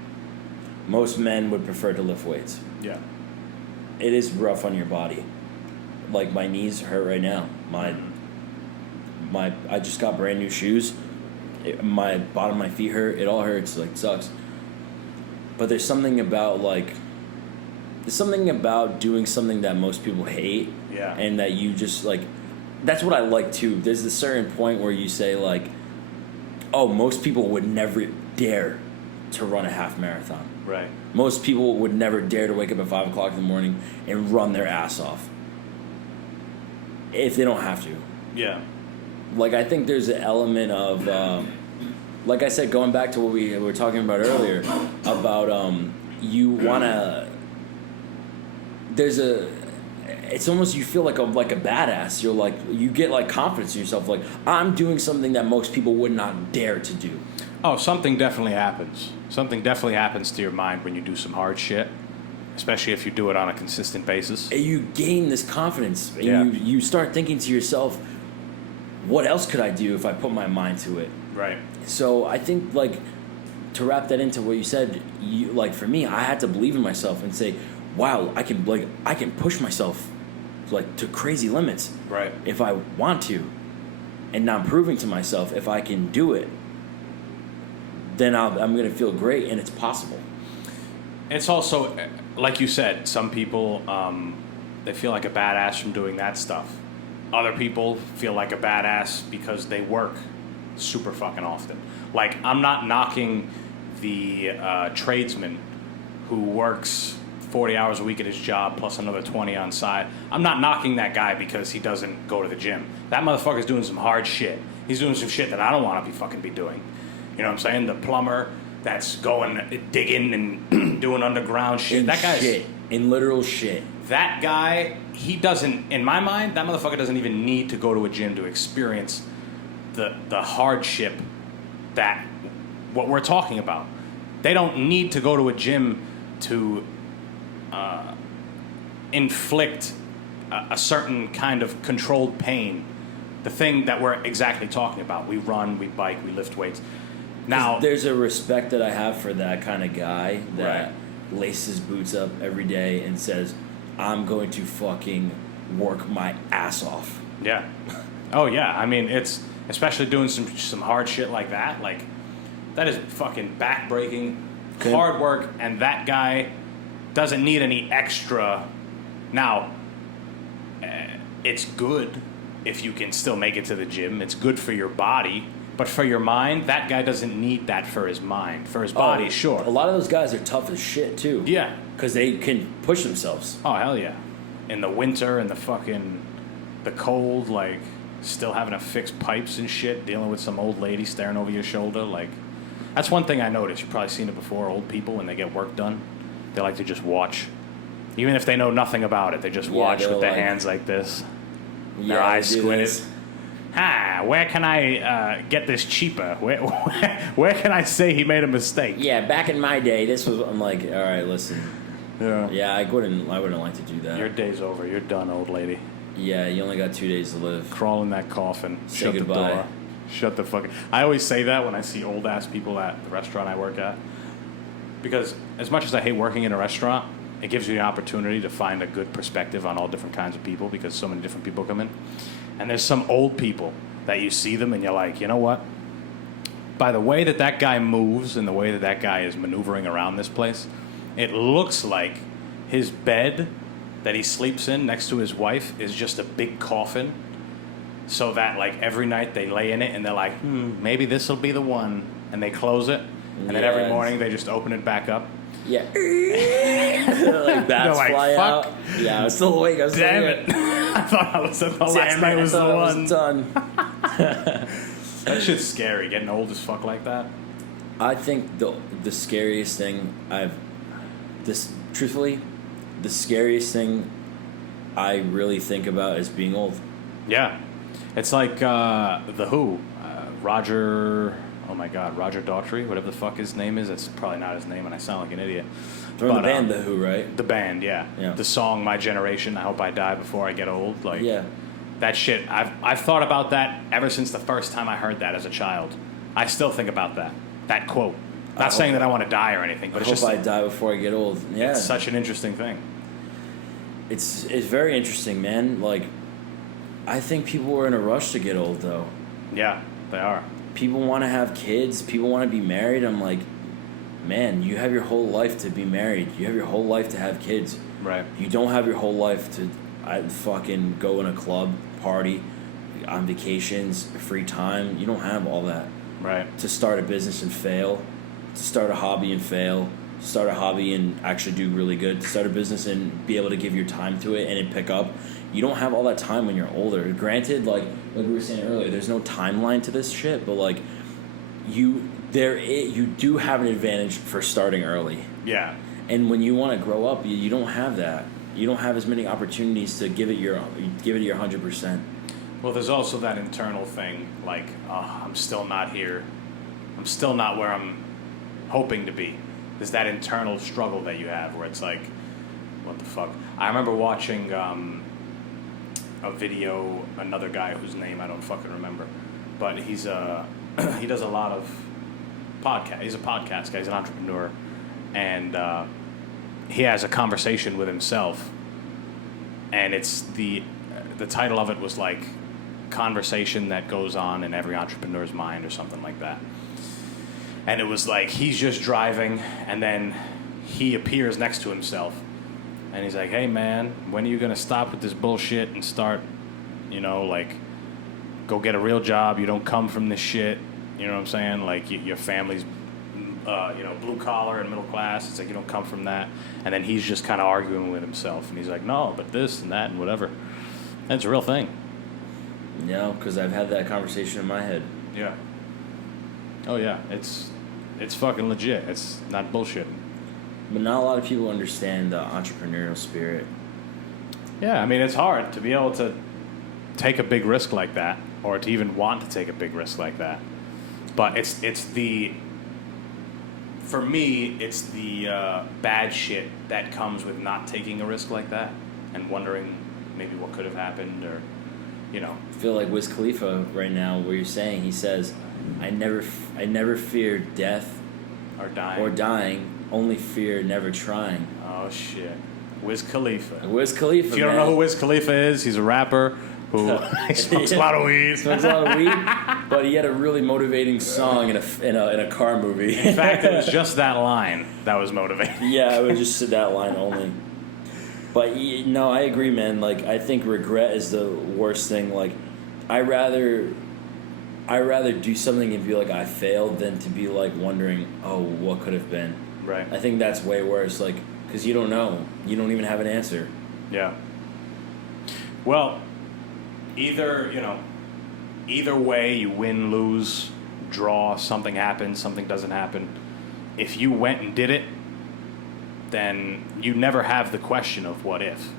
Most men would prefer to lift weights. Yeah. It is rough on your body. Like, my knees hurt right now. I just got brand new shoes. My bottom of my feet hurt. It all hurts. Like, sucks. But there's something about doing something that most people hate. Yeah. And that you just, like, that's what I like too. There's a certain point where you say, like, oh, most people would never dare to run a half marathon. Right. Most people would never dare to wake up at 5 o'clock in the morning and run their ass off. If they don't have to. Yeah. Like, I think there's an element of, like I said, going back to what we were talking about earlier, about you want to, it's almost, you feel like a badass. You're like, you get like confidence in yourself, like, I'm doing something that most people would not dare to do. Oh, something definitely happens. Something definitely happens to your mind when you do some hard shit, especially if you do it on a consistent basis. And you gain this confidence, and Yeah. you start thinking to yourself, what else could I do if I put my mind to it? Right. So I think, like, to wrap that into what you said, like, for me, I had to believe in myself and say, wow, I can push myself, like, to crazy limits. Right. If I want to. And now I'm proving to myself, if I can do it, then I'm going to feel great, and it's possible. It's also, like you said, some people, they feel like a badass from doing that stuff. Other people feel like a badass because they work super fucking often. Like, I'm not knocking the tradesman who works 40 hours a week at his job plus another 20 on side. I'm not knocking that guy because he doesn't go to the gym. That motherfucker's doing some hard shit. He's doing some shit that I don't want to be fucking be doing. You know what I'm saying? The plumber that's going, digging and doing underground shit. That guy's... In literal shit. That guy, he doesn't, in my mind, that motherfucker doesn't even need to go to a gym to experience the hardship that, what we're talking about. They don't need to go to a gym to inflict a certain kind of controlled pain. The thing that we're exactly talking about. We run, we bike, we lift weights. Now, there's a respect that I have for that kind of guy that laces boots up every day and says, I'm going to fucking work my ass off. Yeah. Oh, yeah. I mean, it's, especially doing some hard shit like that, like, that is fucking back-breaking, hard work, and that guy doesn't need any extra. Now, it's good if you can still make it to the gym. It's good for your body. But for your mind, that guy doesn't need that for his mind. For his body, sure. A lot of those guys are tough as shit, too. Yeah. Because they can push themselves. Oh, hell yeah. In the winter and the cold, like, still having to fix pipes and shit, dealing with some old lady staring over your shoulder. Like, that's one thing I noticed. You've probably seen it before. Old people, when they get work done, they like to just watch. Even if they know nothing about it, they just watch with their hands like this. Their eyes squinted. Where can I get this cheaper? Where can I say he made a mistake? Yeah, back in my day, this was. I'm like, all right, listen. Yeah. Yeah, I wouldn't like to do that. Your day's over. You're done, old lady. Yeah, you only got 2 days to live. Crawl in that coffin. Say Shut goodbye. the door. Shut the fucking. I always say that when I see old ass people at the restaurant I work at, because as much as I hate working in a restaurant, it gives you the opportunity to find a good perspective on all different kinds of people because so many different people come in. And there's some old people that you see them and you're like, you know what? by the way that guy moves and the way that guy is maneuvering around this place, it looks like his bed that he sleeps in next to his wife is just a big coffin. So that, like, every night they lay in it and they're like, maybe this will be the one. And they close it. And then every morning they just open it back up. Yeah. Like bats like, fly fuck. out. Yeah, I was still awake. Damn it. I thought I was at the last night was the one. Done. That shit's scary, getting old as fuck like that. I think the scariest thing truthfully, the scariest thing I really think about is being old. Yeah. It's like The Who. Roger Daughtry, whatever the fuck his name is. That's probably not his name, and I sound like an idiot. From the band The Who, right? The band, yeah. The song My Generation, I Hope I Die Before I Get Old. Like, yeah. That shit, I've thought about that ever since the first time I heard that as a child. I still think about that quote. Not saying that I want to die or anything, but it's just... I die before I get old. Yeah. It's such an interesting thing. It's very interesting, man. Like, I think people are in a rush to get old, though. Yeah, they are. People want to have kids. People want to be married. I'm like, man, you have your whole life to be married. You have your whole life to have kids. Right. You don't have your whole life to fucking go in a club, party, on vacations, free time. You don't have all that. Right. To start a business and fail. To start a hobby and fail. To start a hobby and actually do really good. To start a business and be able to give your time to it and it pick up. You don't have all that time when you're older. Granted, like we were saying earlier, there's no timeline to this shit, but like you do have an advantage for starting early. Yeah. And when you want to grow up, you don't have that. You don't have as many opportunities to give it your 100%. Well, there's also that internal thing, like, I'm still not here. I'm still not where I'm hoping to be. There's that internal struggle that you have where it's like, what the fuck? I remember watching a video, another guy whose name I don't fucking remember, but he does a lot of podcast. He's a podcast guy. He's an entrepreneur, and he has a conversation with himself, and it's the title of it was like conversation that goes on in every entrepreneur's mind or something like that. And it was like he's just driving, and then he appears next to himself, and he's like, "Hey man, when are you gonna stop with this bullshit and start, like, go get a real job? You don't come from this shit. You know what I'm saying? Like your family's, blue collar and middle class. It's like you don't come from that." And then he's just kind of arguing with himself, and he's like, "No, but this and that and whatever." And it's a real thing. No, because I've had that conversation in my head. Yeah. Oh yeah, it's fucking legit. It's not bullshit. But not a lot of people understand the entrepreneurial spirit. Yeah, I mean, it's hard to be able to take a big risk like that, or to even want to take a big risk like that. But for me, it's the bad shit that comes with not taking a risk like that and wondering maybe what could have happened, or, I feel like Wiz Khalifa right now, where you're saying, he says, I never fear death or dying, only fear never trying. Oh shit, Wiz Khalifa. Wiz Khalifa. If you don't know who Wiz Khalifa is, he's a rapper who he smokes a lot of weed. But he had a really motivating song in a car movie. In fact, it was just that line that was motivating. Yeah, it was just that line only. But no, I agree, man. Like, I think regret is the worst thing. Like, I rather do something and be like, I failed, than to be like wondering, oh, what could have been. Right. I think that's way worse. Like, because you don't know, you don't even have an answer. Yeah. Well, either way, you win, lose, draw, something happens, something doesn't happen. If you went and did it, then you never have the question of what if.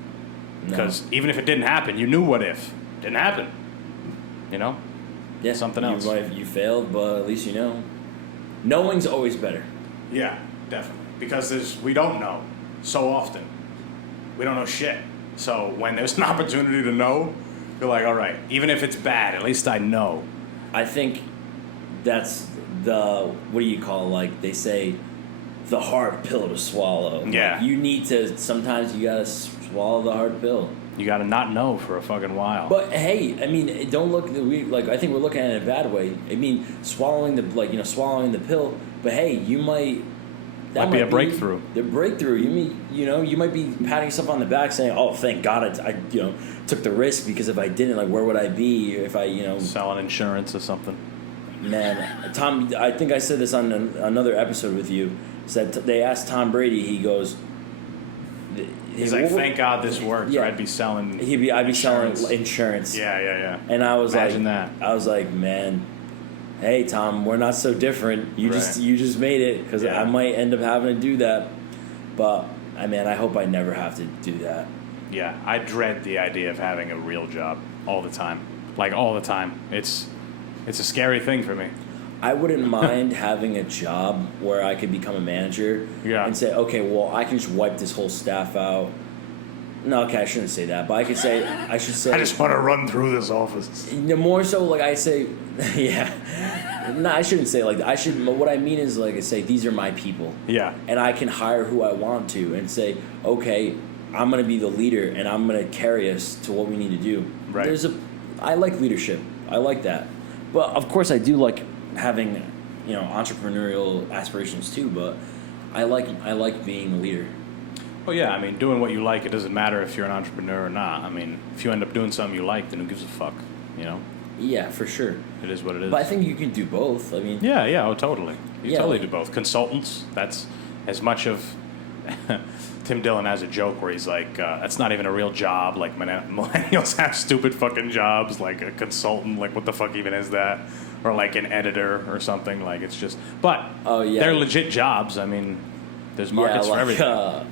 Because even if it didn't happen, you knew what if. Didn't happen. Yeah. Something else. You failed, but at least you know. Knowing's always better. Yeah, definitely. Because we don't know so often. We don't know shit. So when there's an opportunity to know, you're like, all right, even if it's bad, at least I know. I think that's what do you call, like, they say, the hard pill to swallow. Yeah. Like, sometimes you gotta swallow the hard pill. You got to not know for a fucking while. But hey, I mean, don't look. I think we're looking at it in a bad way. I mean, swallowing the pill. But hey, you might. That might be a breakthrough. The breakthrough. You might be patting yourself on the back, saying, "Oh, thank God, I took the risk, because if I didn't, like, where would I be if I selling insurance or something." Man, Tom, I think I said this on another episode with you. Said they asked Tom Brady. He goes. He's like, thank God this worked. Yeah. Or I'd be selling. I'd be selling insurance. Yeah. And I was Imagine that. I was like, man, hey Tom, we're not so different. You just made it, because I might end up having to do that. But I hope I never have to do that. Yeah, I dread the idea of having a real job all the time. Like, all the time. It's a scary thing for me. I wouldn't mind having a job where I could become a manager and say, okay, well, I can just wipe this whole staff out. No, okay, I shouldn't say that, but I should say, I just want to run through this office. More so, like, I say, yeah. No, I shouldn't say like that. What I mean is, like, I say, these are my people. Yeah. And I can hire who I want to and say, okay, I'm going to be the leader and I'm going to carry us to what we need to do. Right. I like leadership. I like that. But, of course, I do like having, entrepreneurial aspirations too, but I like being a leader. Well, yeah, I mean, doing what you like, it doesn't matter if you're an entrepreneur or not. I mean, if you end up doing something you like, then who gives a fuck, Yeah, for sure. It is what it is. But I think you can do both. I mean... Yeah, oh, totally. You totally do both. Consultants, that's as much of... Tim Dillon has a joke where he's like, that's not even a real job. Like, millennials have stupid fucking jobs, like a consultant. Like, what the fuck even is that? Or like an editor or something. Like, it's just... But they're legit jobs. I mean, there's markets for everything.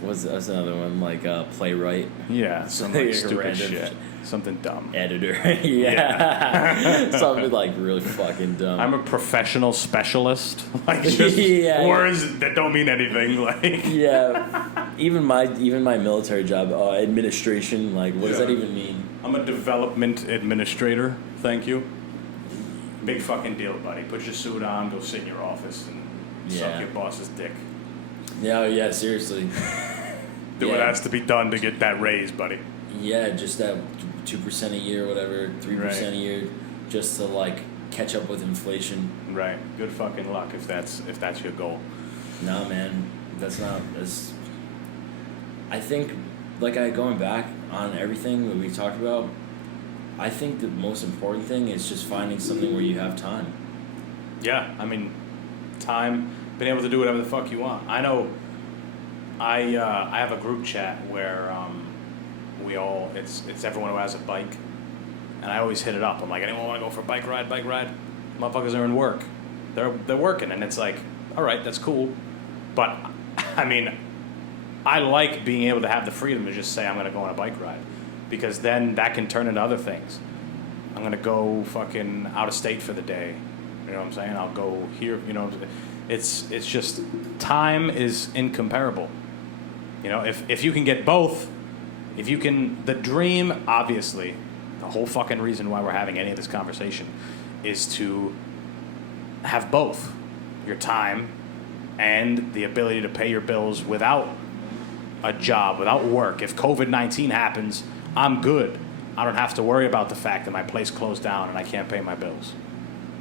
What's another one? Like playwright. Yeah, some like stupid shit. Something dumb. Editor. Yeah. Something like really fucking dumb. I'm a professional specialist. Like, just words that don't mean anything. Like, yeah. Even my military job, administration. Like, what does that even mean? I'm a development administrator. Thank you. Big fucking deal, buddy. Put your suit on. Go sit in your office and suck your boss's dick. Yeah, seriously. Do what has to be done to get that raise, buddy. Yeah, just that 2% a year, whatever, 3% a year, just to like catch up with inflation. Right. Good fucking luck if that's your goal. No, man, that's not. I think, going back on everything that we talked about, I think the most important thing is just finding something where you have time. Yeah, I mean, time. Being able to do whatever the fuck you want. I know. I have a group chat where we all it's everyone who has a bike, and I always hit it up. I'm like, anyone want to go for a bike ride? Motherfuckers are in work. They're working, and it's like, all right, that's cool, but I mean, I like being able to have the freedom to just say I'm going to go on a bike ride, because then that can turn into other things. I'm going to go fucking out of state for the day. You know what I'm saying? I'll go here. It's just time is incomparable. If you can get both, the dream, obviously, the whole fucking reason why we're having any of this conversation is to have both your time and the ability to pay your bills without a job, without work. If COVID-19 happens, I'm good. I don't have to worry about the fact that my place closed down and I can't pay my bills.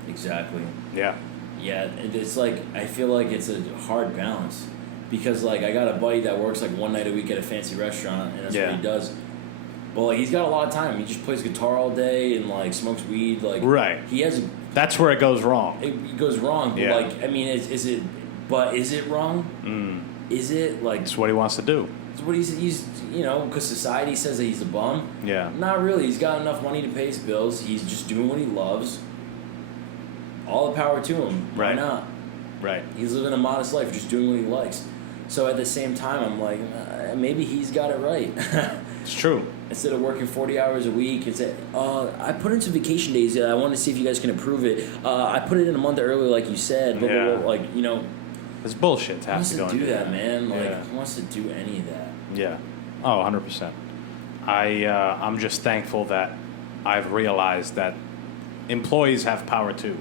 Exactly. Yeah. Yeah, it's like, I feel like it's a hard balance, because like I got a buddy that works like one night a week at a fancy restaurant, and that's what he does. But like, he's got a lot of time. He just plays guitar all day and like smokes weed. Like, right. That's where it goes wrong. It goes wrong. But like, I mean, is it wrong? Is it like? It's what he wants to do. It's what he's because society says that he's a bum. Yeah. Not really. He's got enough money to pay his bills. He's just doing what he loves. All the power to him. Why not? Right. He's living a modest life, just doing what he likes. So at the same time, I'm like, maybe he's got it right. It's true. Instead of working 40 hours a week, and say, I put in some vacation days. I want to see if you guys can approve it. I put it in a month early, like you said. Blah, blah, blah, like, it's bullshit to have to go and do that, man. Like, who wants to do any of that? Yeah. Oh, 100%. I'm just thankful that I've realized that employees have power too.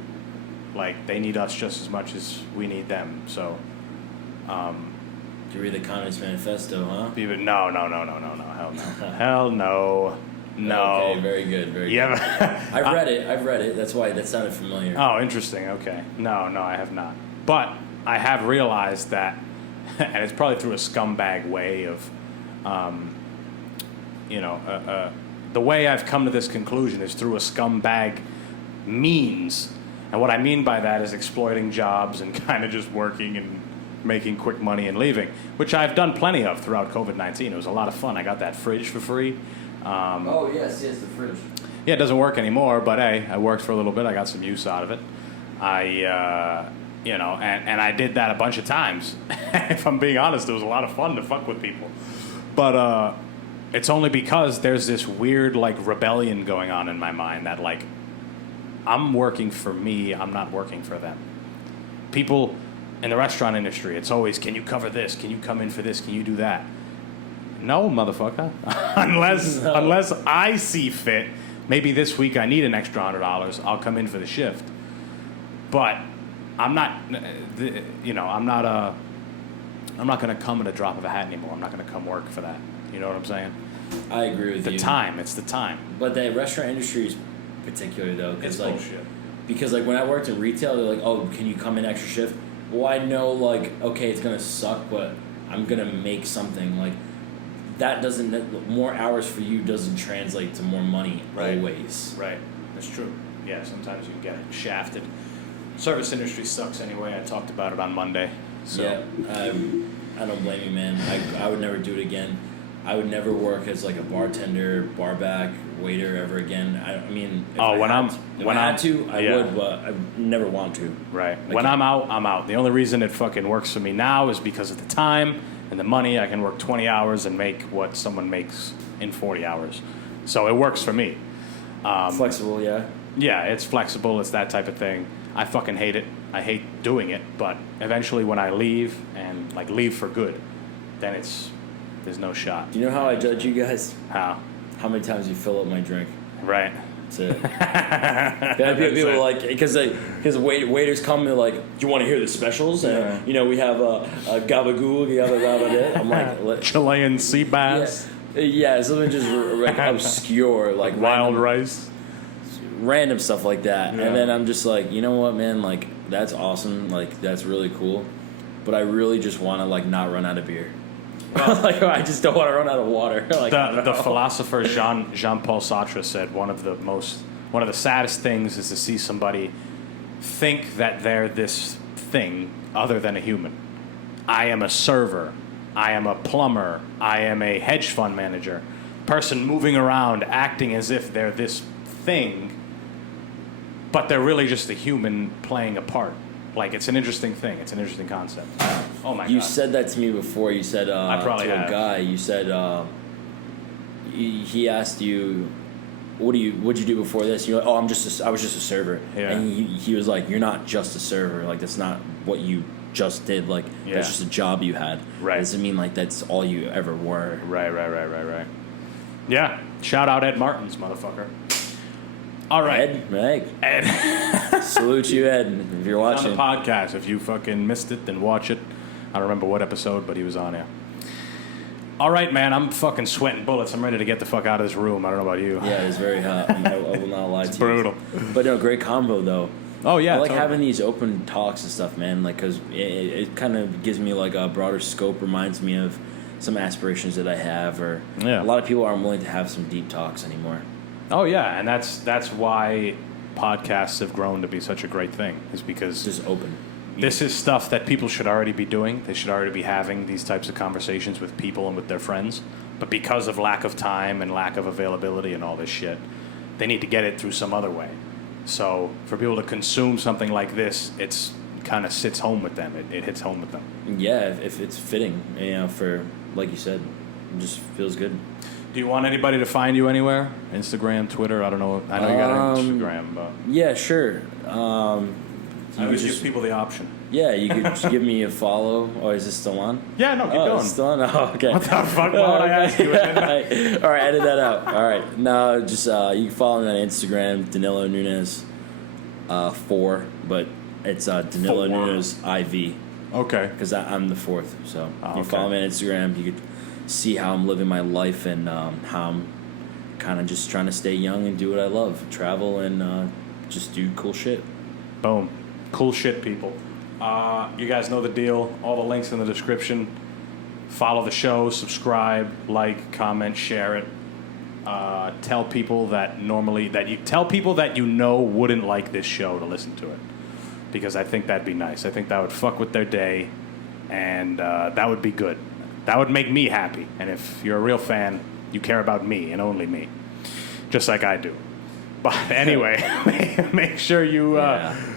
Like, they need us just as much as we need them. So, Did you read the Communist Manifesto, huh? No. Hell no. Hell no. No. Okay, very good, very good. I've read it. That's why that sounded familiar. Oh, interesting. Okay. No, I have not. But I have realized that, and it's probably through a scumbag way of, the way I've come to this conclusion is through a scumbag means. And what I mean by that is exploiting jobs and kind of just working and making quick money and leaving, which I've done plenty of throughout COVID-19. It was a lot of fun. I got that fridge for free. Oh, yes, the fridge. Yeah, it doesn't work anymore, but hey, I worked for a little bit. I got some use out of it. And I did that a bunch of times. If I'm being honest, it was a lot of fun to fuck with people. But it's only because there's this weird, like, rebellion going on in my mind that, like, I'm working for me, I'm not working for them. People in the restaurant industry, it's always, can you cover this? Can you come in for this? Can you do that? No, motherfucker. Unless I see fit, maybe this week I need an extra $100, I'll come in for the shift. But I'm not, I'm not going to come at a drop of a hat anymore. I'm not going to come work for that. You know what I'm saying? I agree with you. It's the time. But the restaurant industry is particular though, because like, bullshit. Because like when I worked in retail, they're like, oh, can you come in extra shift? Well, I know like, okay, it's gonna suck, but I'm gonna make something. Like that doesn't, more hours for you doesn't translate to more money always. Right. That's true. Yeah, sometimes you can get shafted. Service industry sucks anyway. I talked about it on Monday. So. Yeah, I don't blame you, man. I would never do it again. I would never work as like a bartender, barback, waiter ever again. I mean, if I had to, I would, but I never want to. Right. When I'm out, I'm out. The only reason it fucking works for me now is because of the time and the money. I can work 20 hours and make what someone makes in 40 hours. So it works for me. Flexible, yeah. Yeah, it's flexible. It's that type of thing. I fucking hate it. I hate doing it. But eventually when I leave, and like leave for good, then there's no shot. Do you know how I judge you guys? How? How many times you fill up my drink. Right. That's it. People like, because waiters come and they're like, do you want to hear the specials? And, we have a gabagool, I'm like, Chilean sea bass. Yeah, something just like obscure, like wild rice. Random stuff like that. Yeah. And then I'm just like, you know what, man? Like, that's awesome. Like, that's really cool. But I really just want to, like, not run out of beer. Like, I just don't want to run out of water. Like, the philosopher Jean-Paul Sartre said one of the saddest things is to see somebody think that they're this thing other than a human. I am a server. I am a plumber. I am a hedge fund manager. Person moving around acting as if they're this thing, but they're really just a human playing a part. Like, it's an interesting thing. It's an interesting concept. Oh my God! You said that to me before. You said I probably to have. a guy. You said he asked you, what'd you do before this? You're like, I was just a server. Yeah. And he was like, you're not just a server. Like, that's not what you just did. Like, that's just a job you had. Right. It doesn't mean like that's all you ever were. Right. Yeah. Shout out Ed Martins, motherfucker. All right. Ed. Salute you, Ed, if you're watching. On the podcast. If you fucking missed it, then watch it. I don't remember what episode, but he was on it. All right, man. I'm fucking sweating bullets. I'm ready to get the fuck out of this room. I don't know about you. Yeah, it's very hot. I will not lie to you. It's brutal. But no, great combo, though. Oh, yeah. I like having these open talks and stuff, man. Like, because it kind of gives me, like, a broader scope, reminds me of some aspirations that I have, or a lot of people aren't willing to have some deep talks anymore. Oh yeah, and that's why podcasts have grown to be such a great thing, is because just open. This is stuff that people should already be doing. They should already be having these types of conversations with people and with their friends. But because of lack of time and lack of availability and all this shit, they need to get it through some other way. So for people to consume something like this, it's kind of sits home with them. It hits home with them. Yeah, if it's fitting, for, like you said, it just feels good. Do you want anybody to find you anywhere? Instagram, Twitter? I don't know. I know you got an Instagram, but yeah, sure. I would give people the option. Yeah, you could just give me a follow. Oh, is this still on? Yeah, no, keep going. It's still on? Oh, okay. What the fuck? Why would I ask you? All right, edit that out. All right. No, just you can follow me on Instagram, Danilo Nunez 4, but it's Danilo Nunez IV. Okay. Because I'm the fourth. So Oh, you okay. follow me on Instagram, you could see how I'm living my life and how I'm kind of just trying to stay young and do what I love, travel and just do cool shit. Boom. Cool shit, people. You guys know the deal. All the links in the description. Follow the show, subscribe, like, comment, share it. Tell people that you know wouldn't like this show to listen to it, because I think that'd be nice. I think that would fuck with their day, and that would be good. That would make me happy. And if you're a real fan, you care about me and only me, just like I do. But anyway, make sure you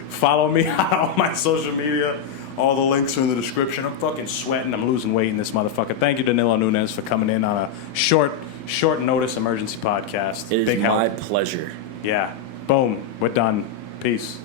follow me on all my social media. All the links are in the description. I'm fucking sweating. I'm losing weight in this motherfucker. Thank you, Danilo Nunez, for coming in on a short notice emergency podcast. It is Big my help. pleasure. Yeah. Boom. We're done. Peace.